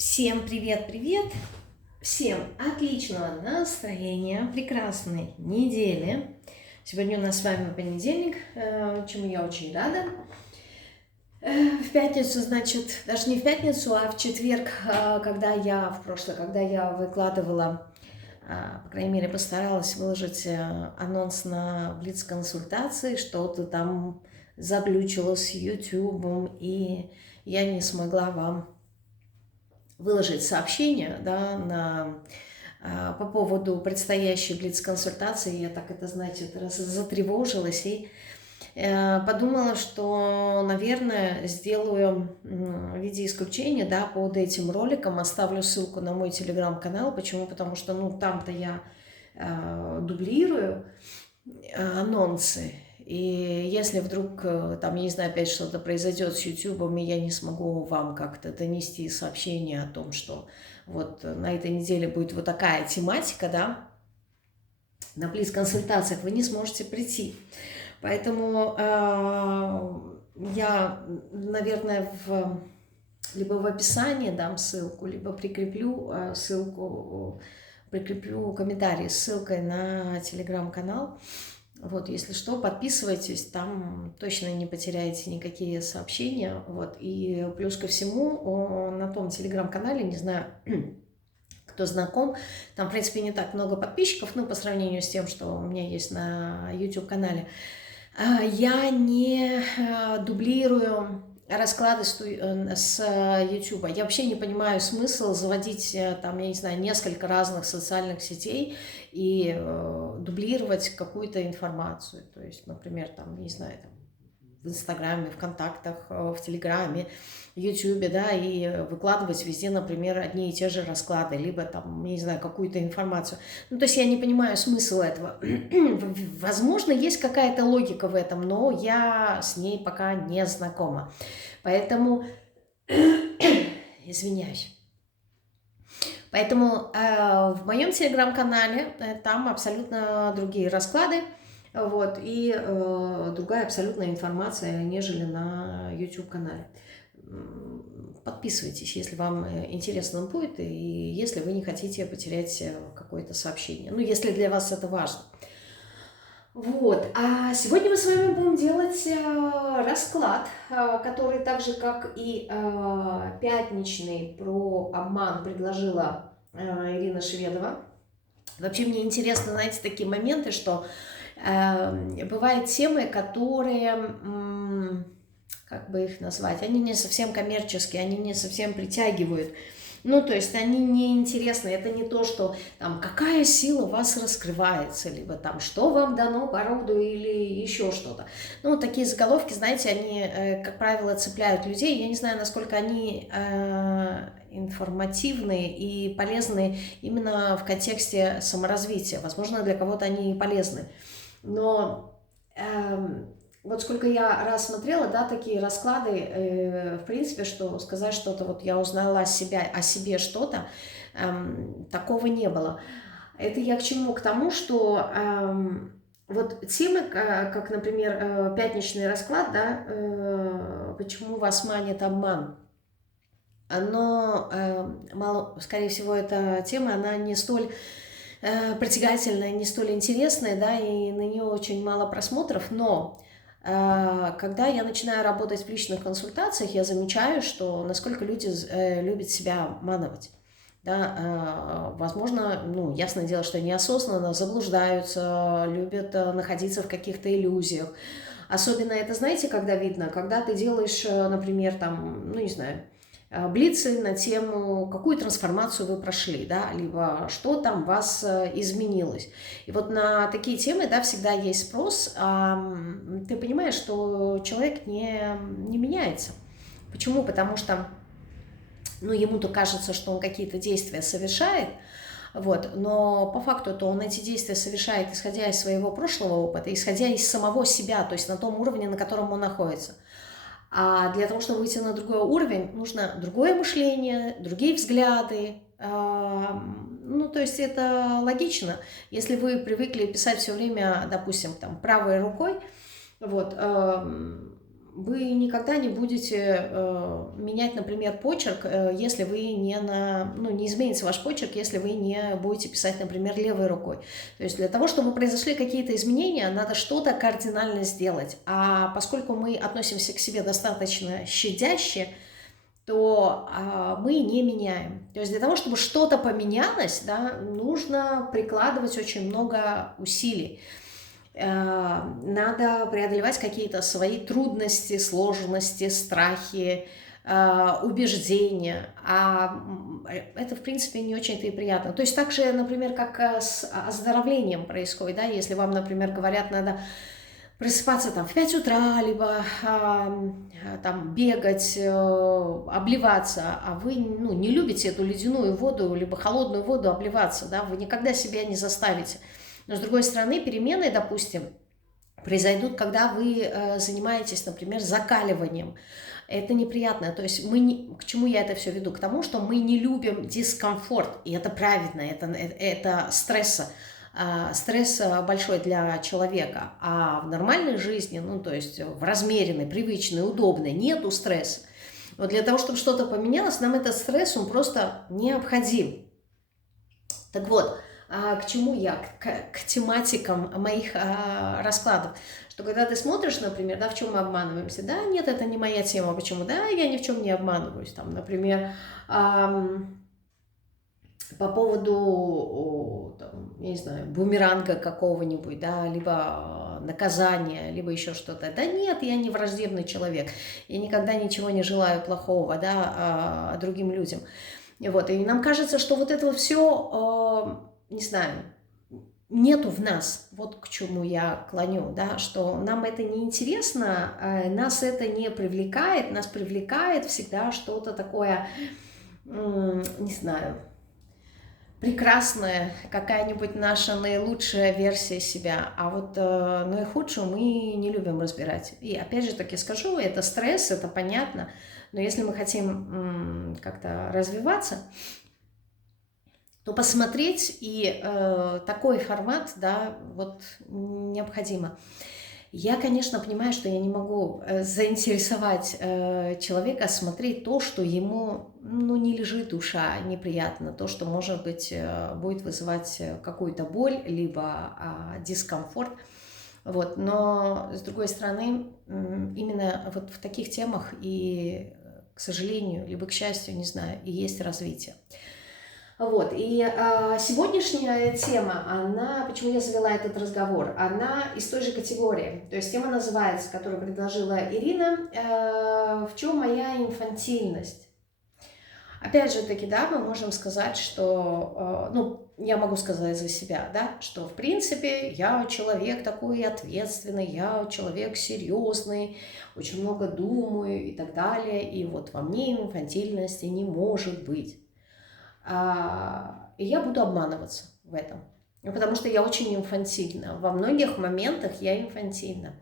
Всем привет-привет! Всем отличного настроения, прекрасной недели. Сегодня у нас с вами понедельник, чему я очень рада. В пятницу, значит, даже не в пятницу, а в четверг, когда я выкладывала, по крайней мере, постаралась выложить анонс на блиц-консультации, что-то там заглючило с YouTube, и я не смогла вам выложить сообщение, да, по поводу предстоящей блиц-консультации. Я так это, значит, затревожилась и подумала, что, наверное, сделаю в виде исключения, да, под этим роликом оставлю ссылку на мой телеграм-канал. Почему? Потому что, там-то я дублирую анонсы. И если вдруг, там, я не знаю, опять что-то произойдет с YouTube, и я не смогу вам как-то донести сообщение о том, что вот на этой неделе будет вот такая тематика, да, на блиц-консультациях вы не сможете прийти. Поэтому я, наверное, либо в описании дам ссылку, либо прикреплю прикреплю комментарий с ссылкой на телеграм-канал. Вот, если что, подписывайтесь, там точно не потеряете никакие сообщения. Вот, и плюс ко всему, на том телеграм-канале, не знаю, кто знаком, там, в принципе, не так много подписчиков, по сравнению с тем, что у меня есть на YouTube-канале. Я не дублирую расклады с YouTube. Я вообще не понимаю смысл заводить, там, я не знаю, несколько разных социальных сетей и дублировать какую-то информацию. То есть, например, там, не знаю, там, в Инстаграме, ВКонтактах, в Телеграме, в Ютубе, да, и выкладывать везде, например, одни и те же расклады, либо там, не знаю, какую-то информацию. То есть я не понимаю смысла этого. Возможно, есть какая-то логика в этом, но я с ней пока не знакома. Поэтому, извиняюсь. Поэтому в моем телеграм-канале там абсолютно другие расклады, вот, и другая абсолютная информация, нежели на YouTube-канале. Подписывайтесь, если вам интересно будет, и если вы не хотите потерять какое-то сообщение. Если для вас это важно. Вот, а сегодня мы с вами будем делать расклад, который так же, как и пятничный про обман предложила Ирина Шведова. Вообще мне интересно, знаете, такие моменты, что бывают темы, которые, как бы их назвать, они не совсем коммерческие, они не совсем притягивают. То есть они неинтересны, это не то, что там какая сила у вас раскрывается, либо там что вам дано по роду или еще что-то. Такие заголовки, знаете, они, как правило, цепляют людей. Я не знаю, насколько они информативные и полезны именно в контексте саморазвития. Возможно, для кого-то они и полезны. Но вот сколько я раз смотрела, да, такие расклады, в принципе, что сказать что-то, вот я узнала о себе что-то, такого не было. Это я к чему? К тому, что вот темы, как, например, пятничный расклад, да, почему вас манит обман, скорее всего, эта тема, она не столь притягательная, не столь интересная, да, и на нее очень мало просмотров, но когда я начинаю работать в личных консультациях, я замечаю, что насколько люди любят себя обманывать. Да, возможно, ясное дело, что неосознанно заблуждаются, любят находиться в каких-то иллюзиях. Особенно это, знаете, когда видно, когда ты делаешь, например, там, не знаю, блицы на тему, какую трансформацию вы прошли, да, либо что там у вас изменилось. И вот на такие темы, да, всегда есть спрос, ты понимаешь, что человек не меняется. Почему? Потому что, ему-то кажется, что он какие-то действия совершает, вот, но по факту-то он эти действия совершает, исходя из своего прошлого опыта, исходя из самого себя, то есть на том уровне, на котором он находится. А для того, чтобы выйти на другой уровень, нужно другое мышление, другие взгляды. То есть это логично. Если вы привыкли писать все время, допустим, там, правой рукой, вот, вы никогда не будете менять, например, почерк, если вы не изменится ваш почерк, если вы не будете писать, например, левой рукой. То есть для того, чтобы произошли какие-то изменения, надо что-то кардинально сделать. А поскольку мы относимся к себе достаточно щадяще, то мы не меняем. То есть для того, чтобы что-то поменялось, да, нужно прикладывать очень много усилий. Надо преодолевать какие-то свои трудности, сложности, страхи, убеждения. Это, в принципе, не очень-то и приятно. То есть так же, например, как с оздоровлением происходит, да, если вам, например, говорят, надо просыпаться там в 5 утра, либо там бегать, обливаться, а вы не любите эту ледяную воду, либо холодную воду обливаться, да, вы никогда себя не заставите. Но, с другой стороны, перемены, допустим, произойдут, когда вы занимаетесь, например, закаливанием. Это неприятно. То есть к чему я это все веду? К тому, что мы не любим дискомфорт, и это правильно, это стресс большой для человека. А в нормальной жизни, то есть в размеренной, привычной, удобной, нету стресса. Вот для того, чтобы что-то поменялось, нам этот стресс, он просто необходим. Так вот, к чему я? К тематикам моих раскладов. Что когда ты смотришь, например, да, в чем мы обманываемся, да, нет, это не моя тема, почему, да, я ни в чем не обманываюсь, там, например, по поводу, там, я не знаю, бумеранга какого-нибудь, да, либо наказания, либо еще что-то. Да нет, я не враждебный человек, я никогда ничего не желаю плохого, да, другим людям. Вот, и нам кажется, что вот это все, не знаю, нету в нас, вот к чему я клоню, да, что нам это не интересно, нас это не привлекает, нас привлекает всегда что-то такое, не знаю, прекрасная, какая-нибудь наша наилучшая версия себя, а вот наихудшую мы не любим разбирать. И опять же таки скажу, это стресс, это понятно, но если мы хотим как-то развиваться, то посмотреть и такой формат, да, вот необходимо. Я, конечно, понимаю, что я не могу заинтересовать человека смотреть то, что ему, не лежит душа, неприятно, то, что, может быть, будет вызывать какую-то боль, либо дискомфорт. Вот. Но, с другой стороны, именно вот в таких темах и, к сожалению, либо к счастью, не знаю, и есть развитие. Вот, и сегодняшняя тема, почему я завела этот разговор, она из той же категории. То есть тема называется, которую предложила Ирина, «В чем моя инфантильность?». Опять же таки, да, мы можем сказать, что, я могу сказать за себя, да, что в принципе я человек такой ответственный, я человек серьезный, очень много думаю и так далее, и вот во мне инфантильности не может быть. И я буду обманываться в этом, потому что я очень инфантильна. Во многих моментах я инфантильна.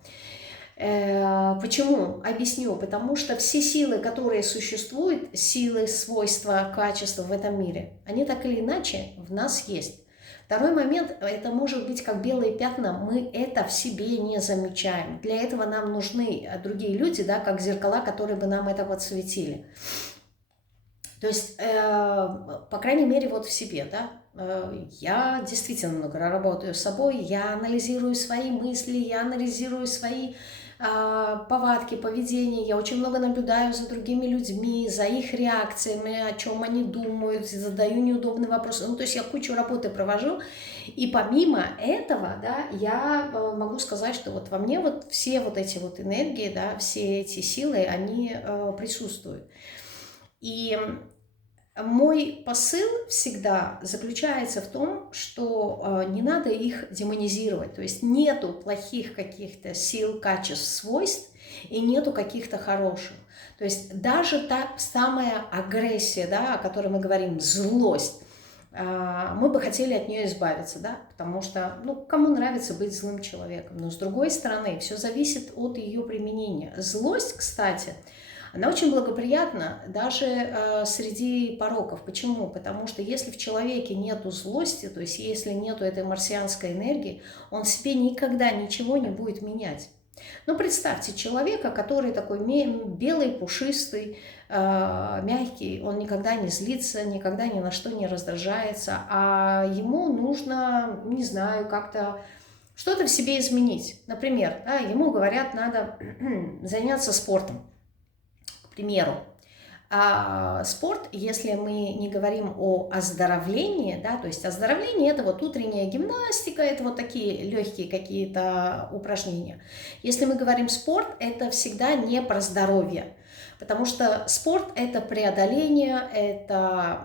Почему? Объясню. Потому что все силы, которые существуют, силы, свойства, качества в этом мире, они так или иначе в нас есть. Второй момент, это может быть как белые пятна, мы это в себе не замечаем. Для этого нам нужны другие люди, да, как зеркала, которые бы нам это подсветили. То есть, по крайней мере, вот в себе, да, я действительно много работаю с собой, я анализирую свои мысли, я анализирую свои повадки, поведение, я очень много наблюдаю за другими людьми, за их реакциями, о чем они думают, задаю неудобные вопросы, то есть я кучу работы провожу, и помимо этого, да, я могу сказать, что вот во мне вот все вот эти вот энергии, да, все эти силы, они присутствуют. И мой посыл всегда заключается в том, что не надо их демонизировать. То есть нету плохих каких-то сил, качеств, свойств и нету каких-то хороших. То есть даже та самая агрессия, да, о которой мы говорим, злость, мы бы хотели от нее избавиться, да, потому что, кому нравится быть злым человеком. Но с другой стороны, все зависит от ее применения. Злость, кстати, она очень благоприятна даже среди пороков. Почему? Потому что если в человеке нету злости, то есть если нету этой марсианской энергии, он в себе никогда ничего не будет менять. Но представьте человека, который такой белый, пушистый, мягкий, он никогда не злится, никогда ни на что не раздражается, а ему нужно, не знаю, как-то что-то в себе изменить. Например, да, ему говорят, надо заняться спортом, к примеру. А спорт, если мы не говорим о оздоровлении, да, то есть оздоровление это вот утренняя гимнастика, это вот такие легкие какие-то упражнения. Если мы говорим спорт, это всегда не про здоровье, потому что спорт это преодоление, это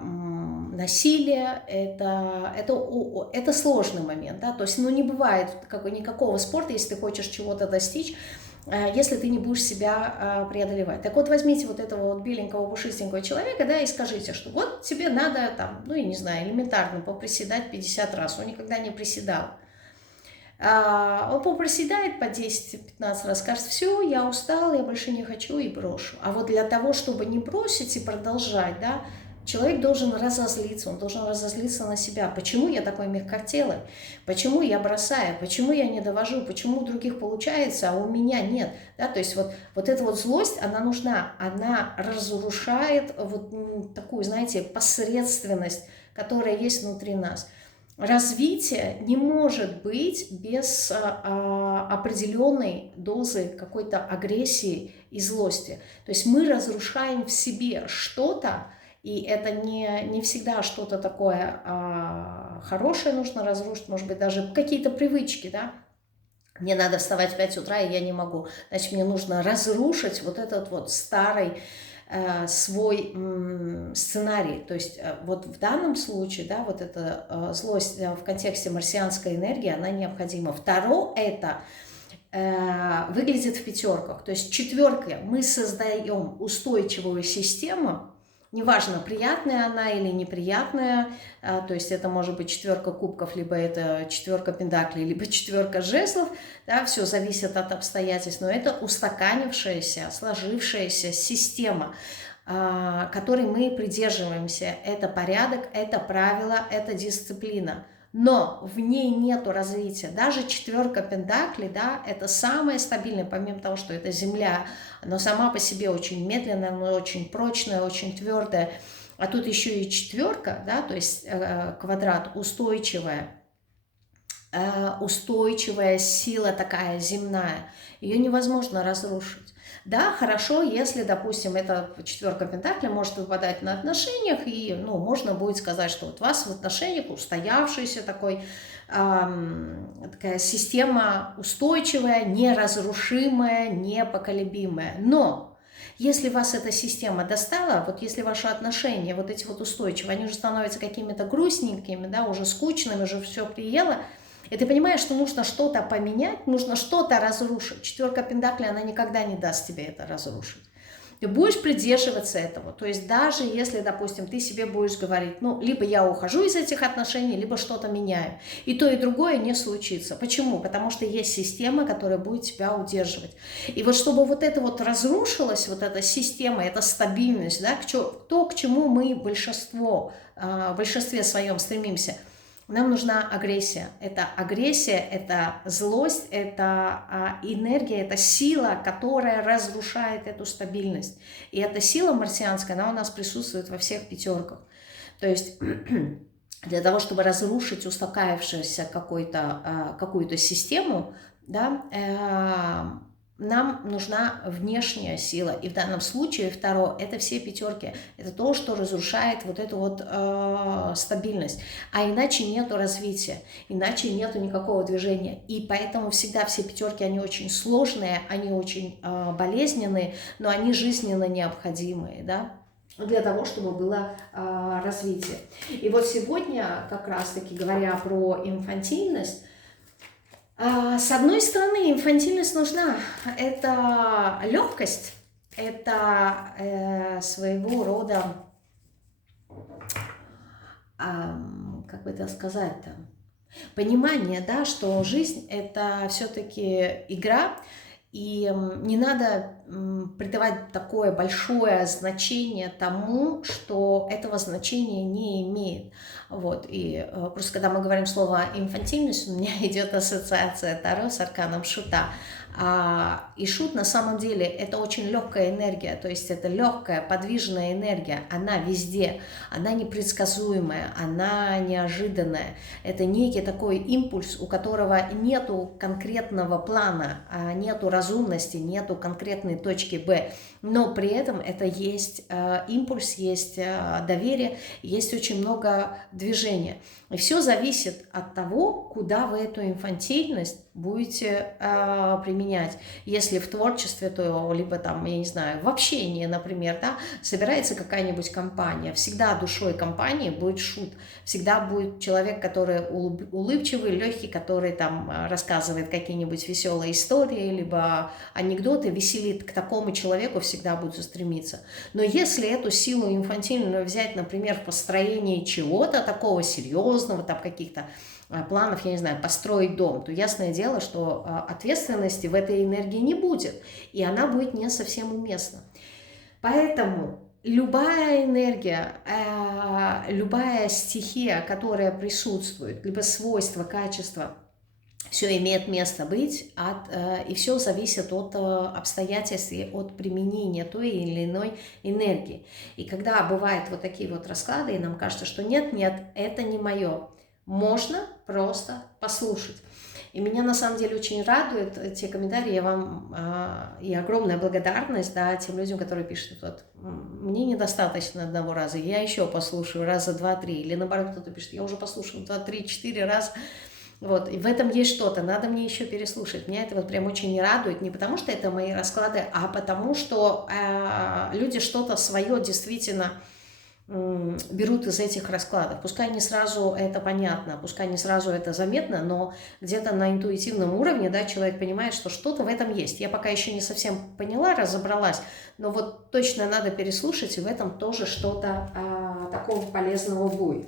насилие, это сложный момент, да, то есть ну, не бывает никакого спорта, если ты хочешь чего-то достичь, если ты не будешь себя преодолевать. Так вот, возьмите вот этого вот беленького, пушистенького человека, да, и скажите, что вот тебе надо там, ну, я не знаю, элементарно поприседать 50 раз. Он никогда не приседал. Он поприседает по 10-15 раз, скажет, все, я устал, я больше не хочу и брошу. А вот для того, чтобы не бросить и продолжать, да, человек должен разозлиться, он должен разозлиться на себя. Почему я такой мягкотелый? Почему я бросаю? Почему я не довожу? Почему у других получается, а у меня нет? Да, то есть вот эта вот злость, она нужна, она разрушает вот такую, знаете, посредственность, которая есть внутри нас. Развитие не может быть без определенной дозы какой-то агрессии и злости. То есть мы разрушаем в себе что-то, и это не всегда что-то такое хорошее нужно разрушить, может быть, даже какие-то привычки, да. Мне надо вставать в 5 утра, и я не могу. Значит, мне нужно разрушить вот этот вот старый свой сценарий. То есть вот в данном случае, да, вот эта злость в контексте марсианской энергии, она необходима. Второе, это выглядит в пятерках. То есть четверка, мы создаем устойчивую систему, неважно, приятная она или неприятная, то есть это может быть четверка кубков, либо это четверка пентаклей, либо четверка жезлов, да, все зависит от обстоятельств, но это устаканившаяся, сложившаяся система, которой мы придерживаемся. Это порядок, это правила, это дисциплина. Но в ней нету развития. Даже четверка пентаклей, да, это самое стабильное, помимо того, что это Земля, но сама по себе очень медленная, но очень прочная, очень твердая. А тут еще и четверка, да, то есть квадрат устойчивая сила такая земная. Ее невозможно разрушить. Да, хорошо, если, допустим, эта четверка пентаклей может выпадать на отношениях, и, ну, можно будет сказать, что вот у вас в отношениях устоявшаяся такая система устойчивая, неразрушимая, непоколебимая. Но если вас эта система достала, вот если ваши отношения, вот эти вот устойчивые, они уже становятся какими-то грустненькими, да, уже скучными, уже все приело, и ты понимаешь, что нужно что-то поменять, нужно что-то разрушить. Четверка пентаклей, она никогда не даст тебе это разрушить. Ты будешь придерживаться этого. То есть даже если, допустим, ты себе будешь говорить, ну, либо я ухожу из этих отношений, либо что-то меняю. И то, и другое не случится. Почему? Потому что есть система, которая будет тебя удерживать. И вот чтобы вот это вот разрушилось, вот эта система, эта стабильность, да, то, к чему мы в большинстве своем стремимся – нам нужна агрессия. Это злость, это энергия, это сила, которая разрушает эту стабильность. И эта сила марсианская, она у нас присутствует во всех пятерках. То есть для того, чтобы разрушить устаканившуюся какую-то систему, да, нам нужна внешняя сила. И в данном случае второе, это все пятерки. Это то, что разрушает вот эту вот стабильность. А иначе нету развития, иначе нету никакого движения. И поэтому всегда все пятерки, они очень сложные, они очень болезненные, но они жизненно необходимые, да, для того, чтобы было развитие. И вот сегодня, как раз-таки говоря про инфантильность, с одной стороны, инфантильность нужна. Это легкость, это своего рода, как бы это сказать-то, понимание, да, что жизнь это все-таки игра, и не надо придавать такое большое значение тому, что этого значения не имеет. Вот. И просто когда мы говорим слово инфантильность, у меня идет ассоциация Таро с арканом Шута. И шут на самом деле это очень легкая энергия, то есть это легкая, подвижная энергия, она везде, она непредсказуемая, она неожиданная. Это некий такой импульс, у которого нету конкретного плана, нету разумности, нету конкретной точки Б, но при этом это есть импульс, есть доверие, есть очень много движения. И все зависит от того, куда вы эту инфантильность будете применять. Если в творчестве, то либо там, я не знаю, в общении, например, да, собирается какая-нибудь компания, всегда душой компании будет шут, всегда будет человек, который улыбчивый, легкий, который там рассказывает какие-нибудь веселые истории, либо анекдоты, веселит, к такому человеку всегда будут стремиться. Но если эту силу инфантильную взять, например, в построении чего-то такого серьезного, там каких-то планов, я не знаю, построить дом, то ясное дело, что ответственности в этой энергии не будет, и она будет не совсем уместна. Поэтому любая энергия, любая стихия, которая присутствует, либо свойство, качество, все имеет место быть, и все зависит от обстоятельств и от применения той или иной энергии. И когда бывают вот такие вот расклады, и нам кажется, что нет, это не мое, можно просто послушать. И меня на самом деле очень радует те комментарии, я вам и огромная благодарность, да, тем людям, которые пишут, вот, мне недостаточно одного раза, я еще послушаю раза 2-3, или наоборот кто-то пишет, я уже послушал 2-3-4 раза. Вот, и в этом есть что-то, надо мне еще переслушать. Меня это вот прям очень радует, не потому что это мои расклады, а потому что люди что-то свое действительно берут из этих раскладов. Пускай не сразу это понятно, пускай не сразу это заметно, но где-то на интуитивном уровне, да, человек понимает, что что-то в этом есть. Я пока еще не совсем поняла, разобралась, но вот точно надо переслушать, и в этом тоже что-то такого полезного будет.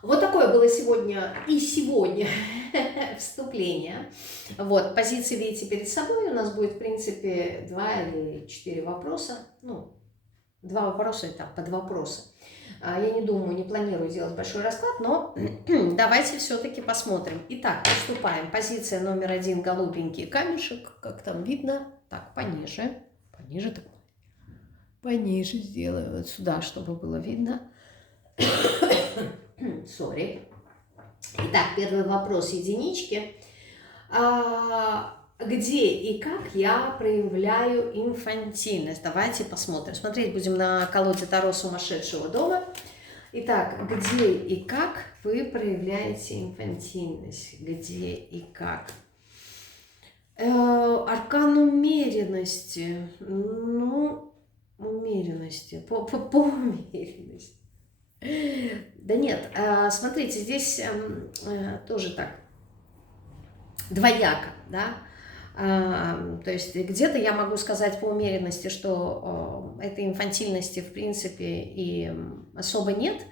Вот такое было сегодня вступление. Вот, позиции видите перед собой. У нас будет, в принципе, 2 или 4 вопроса. Ну, 2 вопроса и так, под вопросы. Я не думаю, не планирую делать большой расклад, но давайте все-таки посмотрим. Итак, приступаем. Позиция номер 1, голубенький камешек. Как там видно? Так, пониже. Пониже так. Пониже сделаю. Вот сюда, чтобы было видно. Сори. Итак, первый вопрос единички. Где и как я проявляю инфантильность? Давайте посмотрим. Смотреть будем на колоде Таро сумасшедшего дома. Итак, где и как вы проявляете инфантильность? Где и как? Аркан умеренности. Ну, умеренности. По умеренности. Да нет, смотрите, здесь тоже так, двояко, да, то есть где-то я могу сказать по умеренности, что этой инфантильности в принципе и особо нет.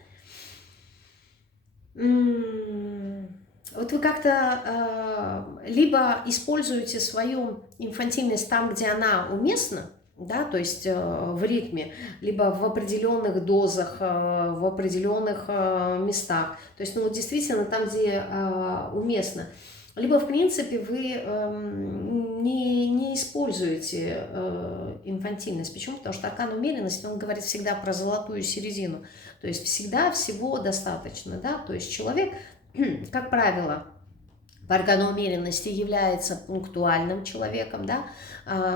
Вот вы как-то либо используете свою инфантильность там, где она уместна, да, то есть в ритме, либо в определенных дозах, в определенных местах, то есть, ну, вот действительно там, где уместно, либо, в принципе, вы не используете инфантильность. Почему? Потому что аркан умеренности, он говорит всегда про золотую середину, то есть всегда всего достаточно, да, то есть человек, как правило, по аркану умеренности является пунктуальным человеком, да,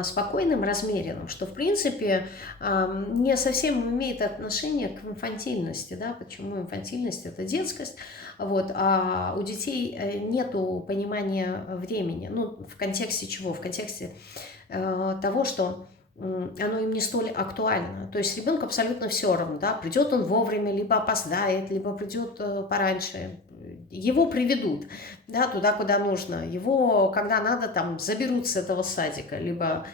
спокойным, размеренным, что, в принципе, не совсем имеет отношение к инфантильности. Да? Почему инфантильность – это детскость, вот, а у детей нету понимания времени. Ну, в контексте чего? В контексте того, что оно им не столь актуально. То есть ребенку абсолютно все равно, да, придет он вовремя, либо опоздает, либо придет пораньше. Его приведут, да, туда, куда нужно. Его, когда надо, там заберут с этого садика, либо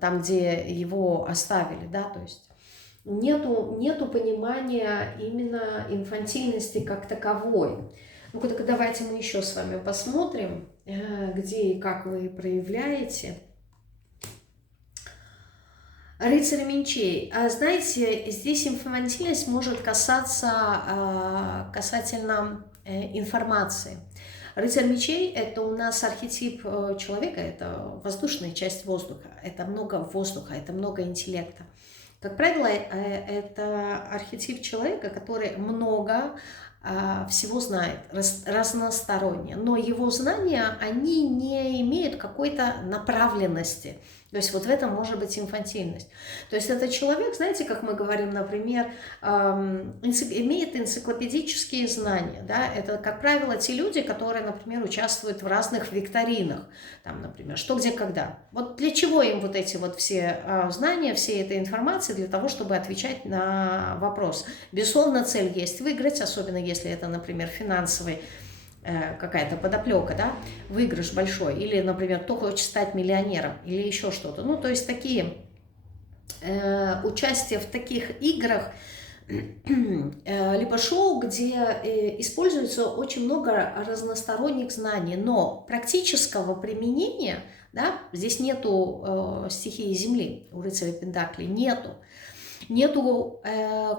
там, где его оставили, да, то есть нету понимания именно инфантильности как таковой. Ну-ка, давайте мы еще с вами посмотрим, где и как вы проявляете. Рыцарь мечей. Знаете, здесь инфантильность может касаться касательно информации. Рыцарь мечей – это у нас архетип человека, это воздушная часть воздуха, это много воздуха, это много интеллекта. Как правило, это архетип человека, который много всего знает, разносторонне, но его знания, они не имеют какой-то направленности. То есть вот в этом может быть инфантильность. То есть это человек, знаете, как мы говорим, например, имеет энциклопедические знания. Да? Это, как правило, те люди, которые, например, участвуют в разных викторинах. Там, например, что, где, когда. Вот для чего им вот эти вот все знания, все эта информация? Для того, чтобы отвечать на вопрос. Безусловно, цель есть выиграть, особенно если это, например, финансовый какая-то подоплека, да, выигрыш большой, или, например, кто хочет стать миллионером, или еще что-то. Ну, то есть такие участие в таких играх, либо шоу, где используется очень много разносторонних знаний, но практического применения, да, здесь нету стихии Земли, у рыцаря Пентаклей нету. Нету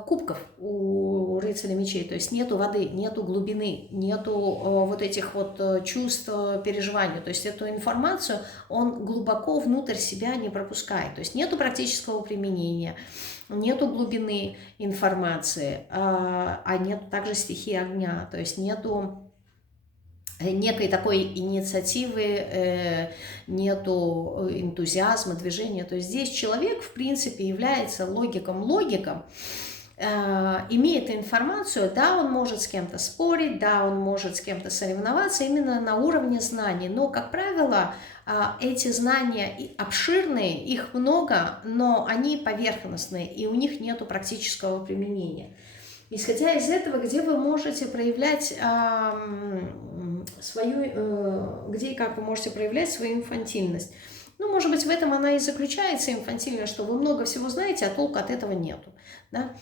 кубков у рыцаря мечей, то есть нету воды, нету глубины, нету вот этих вот чувств, переживаний. То есть эту информацию он глубоко внутрь себя не пропускает. То есть нету практического применения, нету глубины информации, а нету также стихии огня. То есть нету некой такой инициативы, нету энтузиазма, движения. То есть здесь человек, в принципе, является логиком, имеет информацию, да, он может с кем-то спорить, да, он может с кем-то соревноваться именно на уровне знаний, но, как правило, эти знания обширные, их много, но они поверхностные, и у них нету практического применения. Исходя из этого, где вы можете проявлять где и как вы можете проявлять свою инфантильность. Ну, может быть, в этом она и заключается, инфантильность, что вы много всего знаете, а толку от этого нету. Да?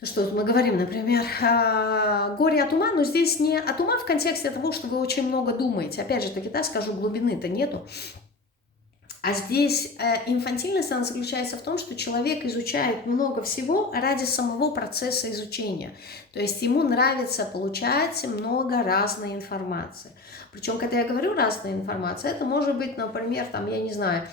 То, что мы говорим, например, горе от ума, но здесь не от ума в контексте того, что вы очень много думаете. Опять же таки, да, скажу, глубины-то нету. А здесь инфантильность, она заключается в том, что человек изучает много всего ради самого процесса изучения. То есть ему нравится получать много разной информации. Причем, когда я говорю разная информация, это может быть, например, там, я не знаю,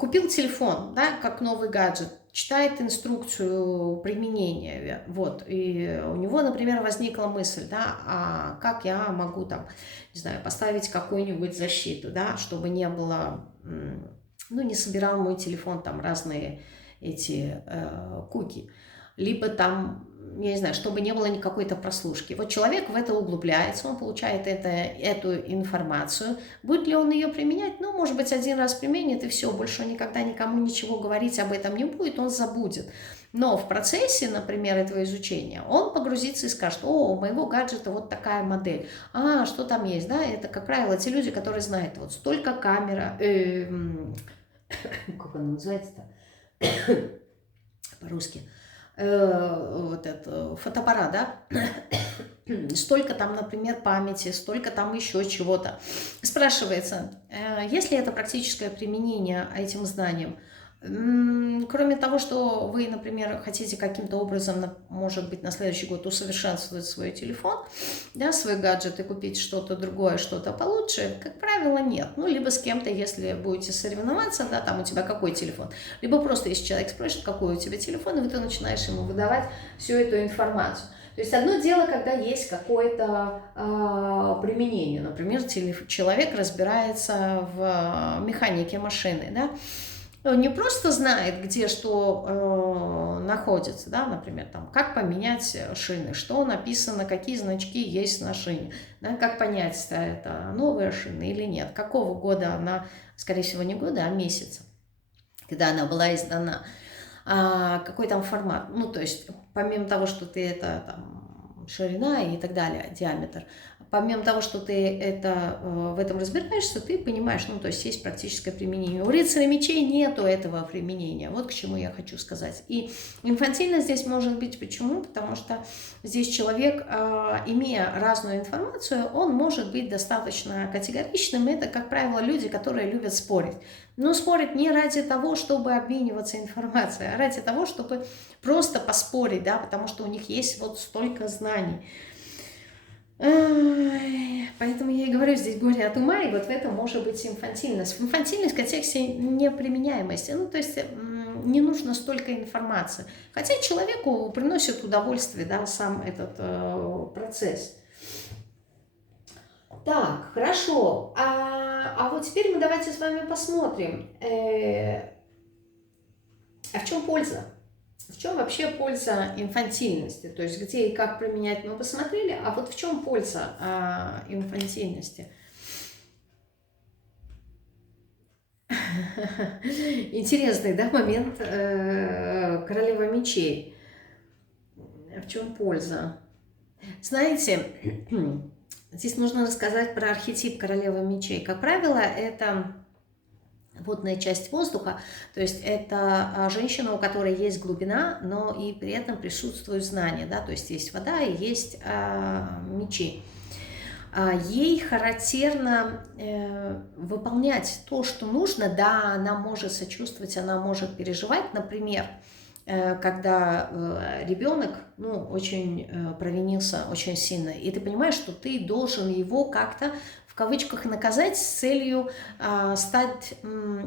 купил телефон, да, как новый гаджет, читает инструкцию применения, вот, и у него, например, возникла мысль, да, а как я могу там, не знаю, поставить какую-нибудь защиту, да, чтобы не было, ну, не собирал мой телефон там разные эти куки, либо там, я не знаю, чтобы не было никакой-то прослушки. Вот человек в это углубляется, он получает эту информацию. Будет ли он ее применять? Ну, может быть, один раз применит, и все, больше он никогда никому ничего говорить об этом не будет, он забудет. Но в процессе, например, этого изучения он погрузится и скажет: о, у моего гаджета вот такая модель. А, что там есть, да? Это, как правило, те люди, которые знают, вот столько камера, как она называется-то по-русски, вот это, фотоаппарат, да, столько там, например, памяти, столько там еще чего-то. Спрашивается, есть ли это практическое применение этим знаниям? Кроме того, что вы, например, хотите каким-то образом, может быть, на следующий год усовершенствовать свой телефон, да, свой гаджет и купить что-то другое, что-то получше, как правило, нет. Ну, либо с кем-то, если будете соревноваться, да, там у тебя какой телефон, либо просто если человек спрашивает, какой у тебя телефон, и ты начинаешь ему выдавать всю эту информацию. То есть одно дело, когда есть какое-то применение. Например, человек разбирается в механике машины, да, он не просто знает, где что находится, да, например, там, как поменять шины, что написано, какие значки есть на шине, да, как понять, это новая шина или нет, какого года она, скорее всего, не года, а месяца, когда она была издана, какой там формат, ну, то есть, помимо того, что ты это, там, ширина и так далее, диаметр, помимо того, что ты в этом разбираешься, ты понимаешь, ну, то есть есть практическое применение. У рыцаря мечей нету этого применения. Вот к чему я хочу сказать. И инфантильность здесь может быть почему? Потому что здесь человек, имея разную информацию, он может быть достаточно категоричным. Это, как правило, люди, которые любят спорить. Но спорить не ради того, чтобы обмениваться информацией, а ради того, чтобы просто поспорить, да, потому что у них есть вот столько знаний. Поэтому я и говорю, здесь горе от ума, и вот в этом может быть инфантильность. Инфантильность в контексте неприменяемости. Ну, то есть не нужно столько информации. Хотя человеку приносит удовольствие, да, сам этот процесс. Так, хорошо. А вот теперь мы давайте с вами посмотрим, а в чем польза? В чем вообще польза инфантильности? То есть где и как применять мы посмотрели, а вот в чем польза инфантильности? Интересный, да, момент королева мечей. В чем польза? Знаете, здесь нужно рассказать про архетип королевы мечей. Как правило, это водная часть воздуха, то есть это женщина, у которой есть глубина, но и при этом присутствуют знания, да, то есть есть вода и есть мечи. Ей характерно выполнять то, что нужно, да, она может сочувствовать, она может переживать, например, когда ребенок, ну, очень провинился очень сильно, и ты понимаешь, что ты должен его как-то в кавычках наказать с целью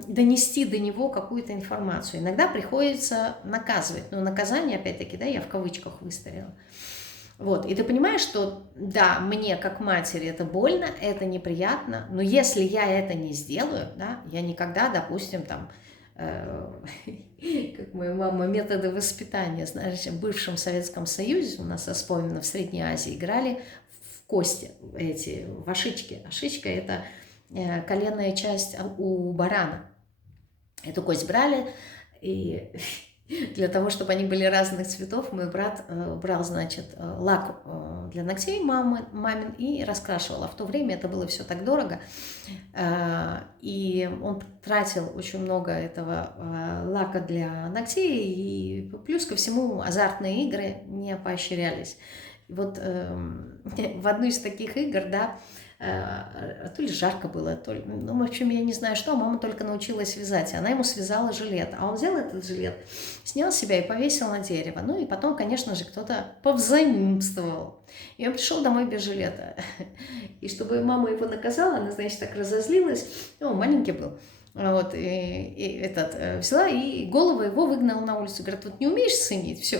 донести до него какую-то информацию. Иногда приходится наказывать, но наказание, опять-таки, да, я в кавычках выставила. Вот, и ты понимаешь, что да, мне как матери это больно, это неприятно, но если я это не сделаю, да, я никогда, допустим, там, как моя мама, методы воспитания, знаешь, в бывшем Советском Союзе, у нас, я вспомнила, в Средней Азии играли в кости, эти, в ашички. Ашичка – это коленная часть у барана. Эту кость брали, и для того, чтобы они были разных цветов, мой брат брал, значит, лак для ногтей мамин и раскрашивал. А в то время это было все так дорого. И он тратил очень много этого лака для ногтей. И плюс ко всему азартные игры не поощрялись. И вот в одну из таких игр, да, то ли жарко было, то ли, ну, в общем, я не знаю что, мама только научилась вязать, она ему связала жилет, а он взял этот жилет, снял себя и повесил на дерево, ну, и потом, конечно же, кто-то повзаимствовал, и он пришел домой без жилета, и чтобы мама его наказала, она, значит, так разозлилась, он маленький был, вот, и взяла и голову его выгнала на улицу, говорит, вот не умеешь ценить, все,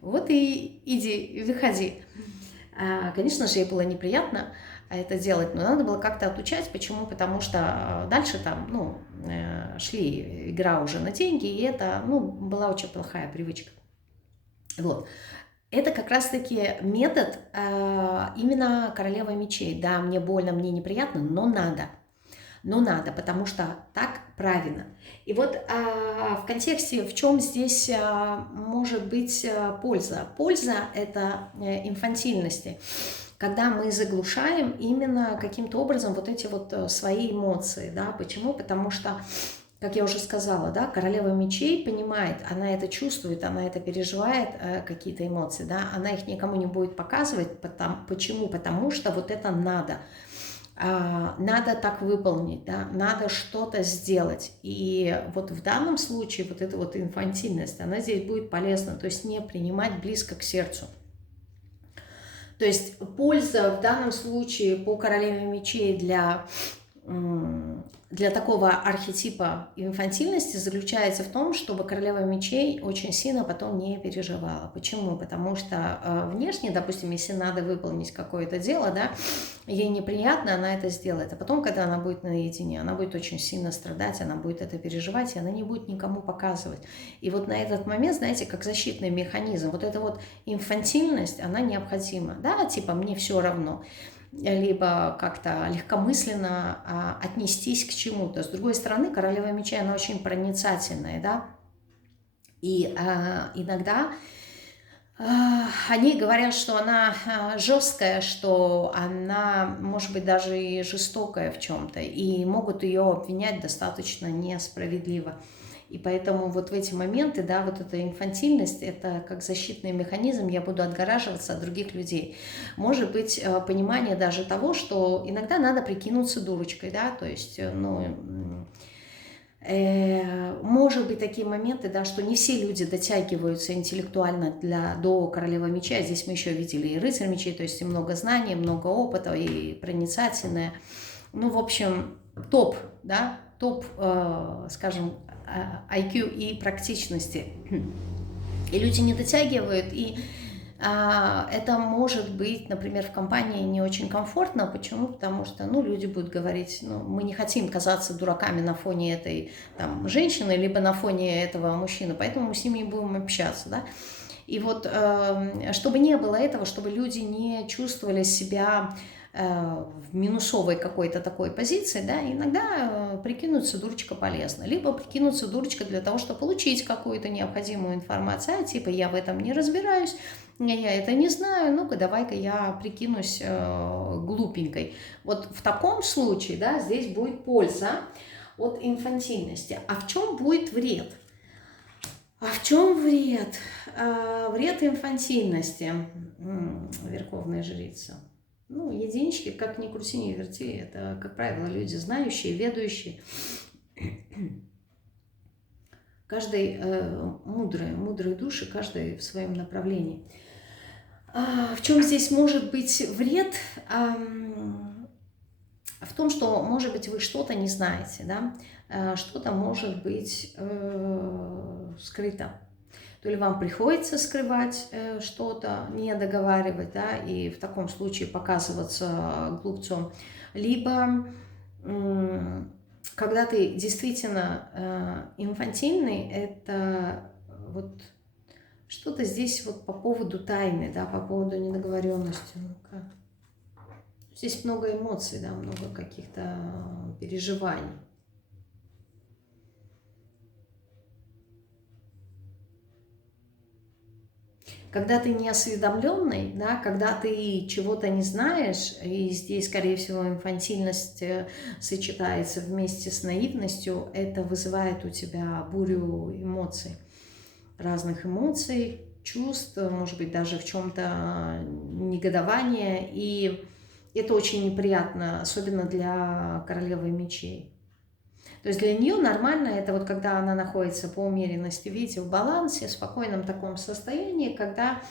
вот и иди, выходи. Конечно же, ей было неприятно это делать, но надо было как-то отучать. Почему? Потому что дальше там, ну, шли игра уже на деньги, и это, ну, была очень плохая привычка. Вот. Это как раз-таки метод именно королевы мечей. Да, мне больно, мне неприятно, но надо. Но надо, потому что так правильно. И вот в контексте, в чем здесь может быть польза? Польза – это инфантильности, когда мы заглушаем именно каким-то образом вот эти вот свои эмоции, да, почему? Потому что, как я уже сказала, да, королева мечей понимает, она это чувствует, она это переживает, какие-то эмоции, да, она их никому не будет показывать, почему? Потому что вот это надо так выполнить, да, надо что-то сделать. И вот в данном случае вот эта вот инфантильность, она здесь будет полезна, то есть не принимать близко к сердцу. То есть польза в данном случае по королеве мечей для такого архетипа инфантильности заключается в том, чтобы королева мечей очень сильно потом не переживала. Почему? Потому что внешне, допустим, если надо выполнить какое-то дело, да, ей неприятно, она это сделает. А потом, когда она будет наедине, она будет очень сильно страдать, она будет это переживать, и она не будет никому показывать. И вот на этот момент, знаете, как защитный механизм, вот эта вот инфантильность, она необходима. Да, типа мне все равно. Либо как-то легкомысленно отнестись к чему-то. С другой стороны, королева мечей, она очень проницательная, да, и иногда они говорят, что она жесткая, что она, может быть, даже и жестокая в чем-то, и могут ее обвинять достаточно несправедливо. И поэтому вот в эти моменты, да, вот эта инфантильность, это как защитный механизм, я буду отгораживаться от других людей. Может быть, понимание даже того, что иногда надо прикинуться дурочкой, да, то есть, ну, Может быть такие моменты, да, что не все люди дотягиваются интеллектуально до королевы мечей. Здесь мы еще видели и рыцарь мечей, то есть и много знаний, много опыта, и проницательная. Ну, в общем, топ, да, топ, скажем, IQ и практичности. И люди не дотягивают, и это может быть, например, в компании не очень комфортно. Почему? Потому что, ну, люди будут говорить, ну, мы не хотим казаться дураками на фоне этой там, женщины, либо на фоне этого мужчины, поэтому мы с ними не будем общаться, да. И вот, чтобы не было этого, чтобы люди не чувствовали себя в минусовой какой-то такой позиции, да, иногда прикинуться дурочка полезно. Либо прикинуться дурочка для того, чтобы получить какую-то необходимую информацию, типа я в этом не разбираюсь, я это не знаю, ну-ка давай-ка я прикинусь глупенькой. Вот в таком случае, да, здесь будет польза от инфантильности. А в чем будет вред? А в чем вред? Вред инфантильности, верховная жрица. Ну, единички, как ни крути, ни верти, это, как правило, люди знающие, ведущие. Каждый мудрые души, каждый в своем направлении. В чем здесь может быть вред? В том, что, может быть, вы что-то не знаете, да? Что-то может быть скрыто. То ли вам приходится скрывать что-то, не договаривать, да, и в таком случае показываться глупцом, либо когда ты действительно инфантильный, это вот что-то здесь вот по поводу тайны, да, по поводу недоговоренности. Ну-ка. Здесь много эмоций, да, много каких-то переживаний. Когда ты неосведомленный, да, когда ты чего-то не знаешь, и здесь, скорее всего, инфантильность сочетается вместе с наивностью, это вызывает у тебя бурю эмоций, разных эмоций, чувств, может быть, даже в чем-то негодование, и это очень неприятно, особенно для королевы мечей. То есть для нее нормально это вот когда она находится по умеренности, видите, в балансе, в спокойном таком состоянии, когда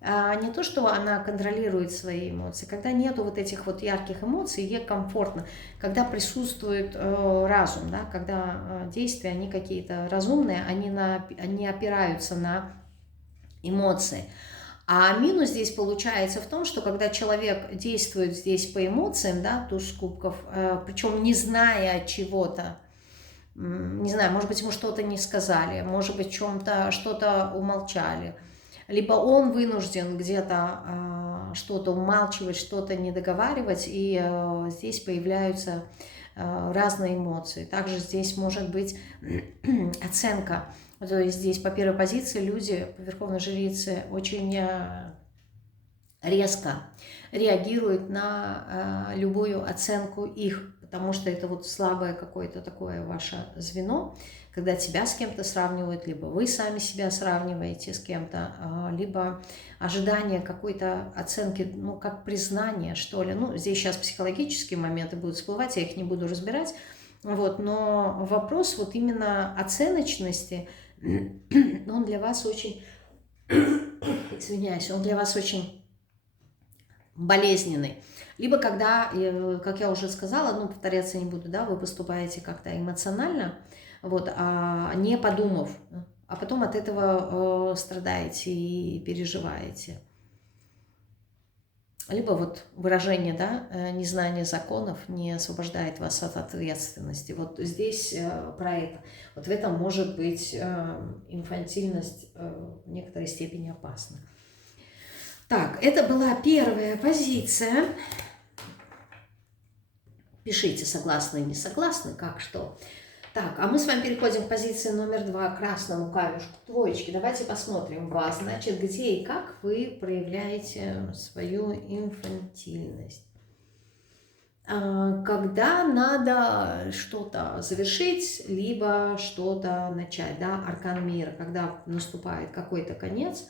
не то, что она контролирует свои эмоции, когда нету вот этих вот ярких эмоций, ей комфортно, когда присутствует разум, да, когда действия, они какие-то разумные, они опираются на эмоции. А минус здесь получается в том, что когда человек действует здесь по эмоциям, да, туз кубков, причем не зная чего-то, не знаю, может быть, ему что-то не сказали, может быть, чем-то что-то умолчали, либо он вынужден где-то что-то умалчивать, что-то не договаривать, и здесь появляются разные эмоции. Также здесь может быть оценка. То есть здесь по первой позиции люди, по верховной жрице, очень резко реагируют на любую оценку их, потому что это вот слабое какое-то такое ваше звено, когда тебя с кем-то сравнивают, либо вы сами себя сравниваете с кем-то, либо ожидание какой-то оценки, ну, как признание, что ли. Ну, здесь сейчас психологические моменты будут всплывать, я их не буду разбирать, вот, но вопрос вот именно оценочности, он для вас очень, извиняюсь, он для вас очень болезненный. Либо когда, как я уже сказала, ну, повторяться не буду, да, вы поступаете как-то эмоционально, вот, не подумав, а потом от этого страдаете и переживаете. Либо вот выражение, да, незнание законов не освобождает вас от ответственности. Вот здесь про это. Вот в этом может быть инфантильность в некоторой степени опасна. Так, это была первая позиция. Пишите, согласны и не согласны, как что. Так, а мы с вами переходим к позиции номер 2, красному камешку, двоечки. Давайте посмотрим вас, значит, где и как вы проявляете свою инфантильность. Когда надо что-то завершить, либо что-то начать, да, аркан мира, когда наступает какой-то конец,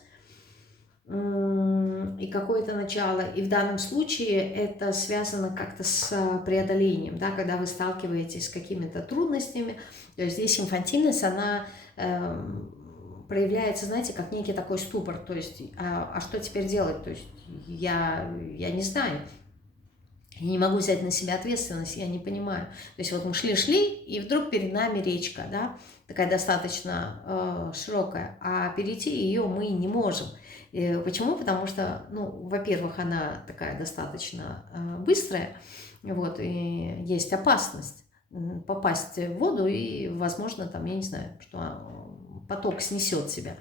и какое-то начало. И в данном случае это связано как-то с преодолением, да, когда вы сталкиваетесь с какими-то трудностями. То есть здесь инфантильность, она проявляется, знаете, как некий такой ступор. То есть, а что теперь делать? То есть я не знаю. Я не могу взять на себя ответственность, я не понимаю. То есть вот мы шли-шли, и вдруг перед нами речка, да, такая достаточно широкая, а перейти ее мы не можем. И почему? Потому что, ну, во-первых, она такая достаточно быстрая, вот, и есть опасность попасть в воду, и, возможно, там, я не знаю, что поток снесет себя.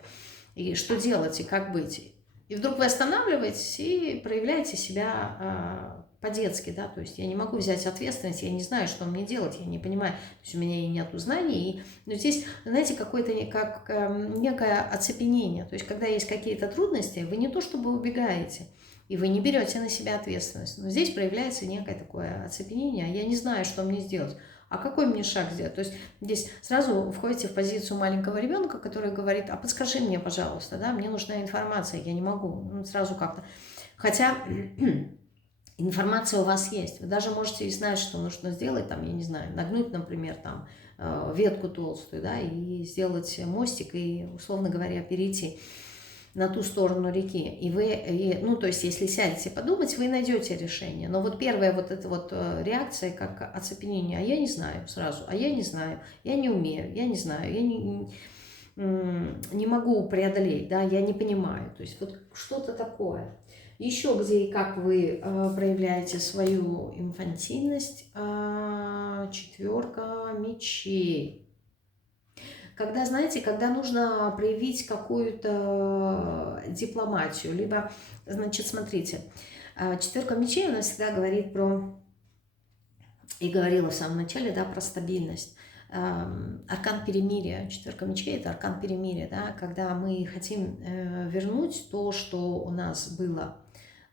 И что делать, и как быть? И вдруг вы останавливаетесь и проявляете себя по-детски, да, то есть я не могу взять ответственность, я не знаю, что мне делать, я не понимаю, то есть у меня и нет знаний, но здесь, знаете, какое-то как некое оцепенение, то есть когда есть какие-то трудности, вы не то чтобы убегаете, и вы не берете на себя ответственность, но здесь проявляется некое такое оцепенение, я не знаю, что мне сделать. А какой мне шаг сделать? То есть здесь сразу входите в позицию маленького ребенка, который говорит, а подскажи мне, пожалуйста, да, мне нужна информация, я не могу, сразу как-то. Хотя информация у вас есть, вы даже можете и знать, что нужно сделать, там, я не знаю, нагнуть, например, там, ветку толстую, да, и сделать мостик, и, условно говоря, перейти на ту сторону реки. И вы, ну, то есть, если сядете подумать, вы найдете решение. Но вот первая вот эта вот реакция, как оцепенение, а я не знаю сразу, а я не знаю, я не умею, я не знаю, я не могу преодолеть, да, я не понимаю. То есть, вот что-то такое. Еще где и как вы проявляете свою инфантильность, четверка мечей. Когда, знаете, когда нужно проявить какую-то дипломатию, либо, значит, смотрите, четверка мечей у нас всегда говорит про, и говорила в самом начале, да, про стабильность. Аркан перемирия, четверка мечей – это аркан перемирия, да, когда мы хотим вернуть то, что у нас было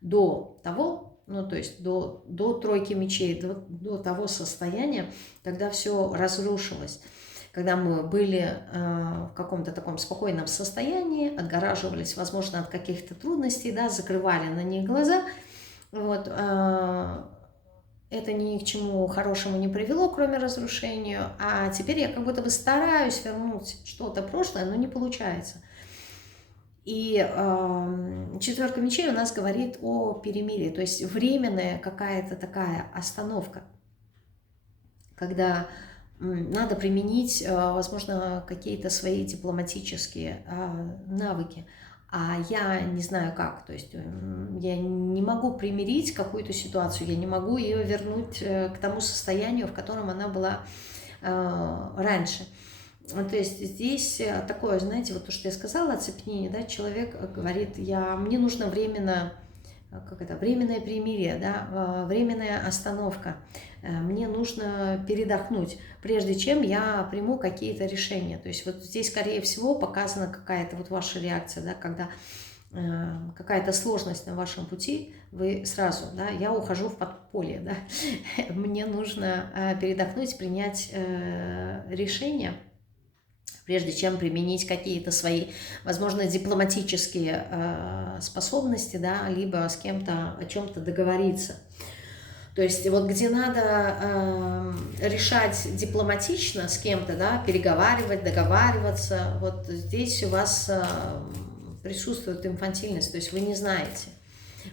до того, ну, то есть до тройки мечей, до того состояния, когда все разрушилось. Когда мы были в каком-то таком спокойном состоянии, отгораживались, возможно, от каких-то трудностей, да, закрывали на них глаза, вот, это ни к чему хорошему не привело, кроме разрушения, а теперь я как будто бы стараюсь вернуть что-то прошлое, но не получается. И четверка мечей у нас говорит о перемирии, то есть временная какая-то такая остановка, когда надо применить, возможно, какие-то свои дипломатические навыки, а я не знаю как, то есть я не могу примирить какую-то ситуацию, я не могу ее вернуть к тому состоянию, в котором она была раньше. То есть здесь такое, знаете, вот то, что я сказала, оцепенение, да, человек говорит, мне нужно временно, как это, временное примирие, да, временная остановка, мне нужно передохнуть, прежде чем я приму какие-то решения. То есть вот здесь, скорее всего, показана какая-то вот ваша реакция, да, когда какая-то сложность на вашем пути, вы сразу, да, я ухожу в подполье, да, мне нужно передохнуть, принять решение, прежде чем применить какие-то свои, возможно, дипломатические способности, да, либо с кем-то о чем-то договориться. То есть вот где надо решать дипломатично с кем-то, да, переговаривать, договариваться, вот здесь у вас присутствует инфантильность, то есть вы не знаете.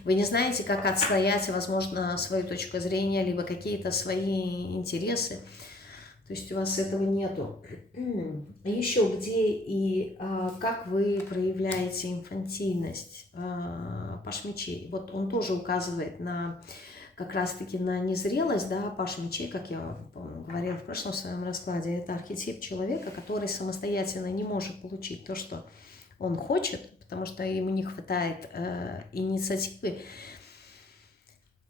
Вы не знаете, как отстоять, возможно, свою точку зрения, либо какие-то свои интересы. То есть у вас этого нету. Еще где и как вы проявляете инфантильность, Паш мечей. Вот он тоже указывает на как раз-таки на незрелость, да, Паш мечей, как я говорила в прошлом своем раскладе, это архетип человека, который самостоятельно не может получить то, что он хочет, потому что ему не хватает инициативы.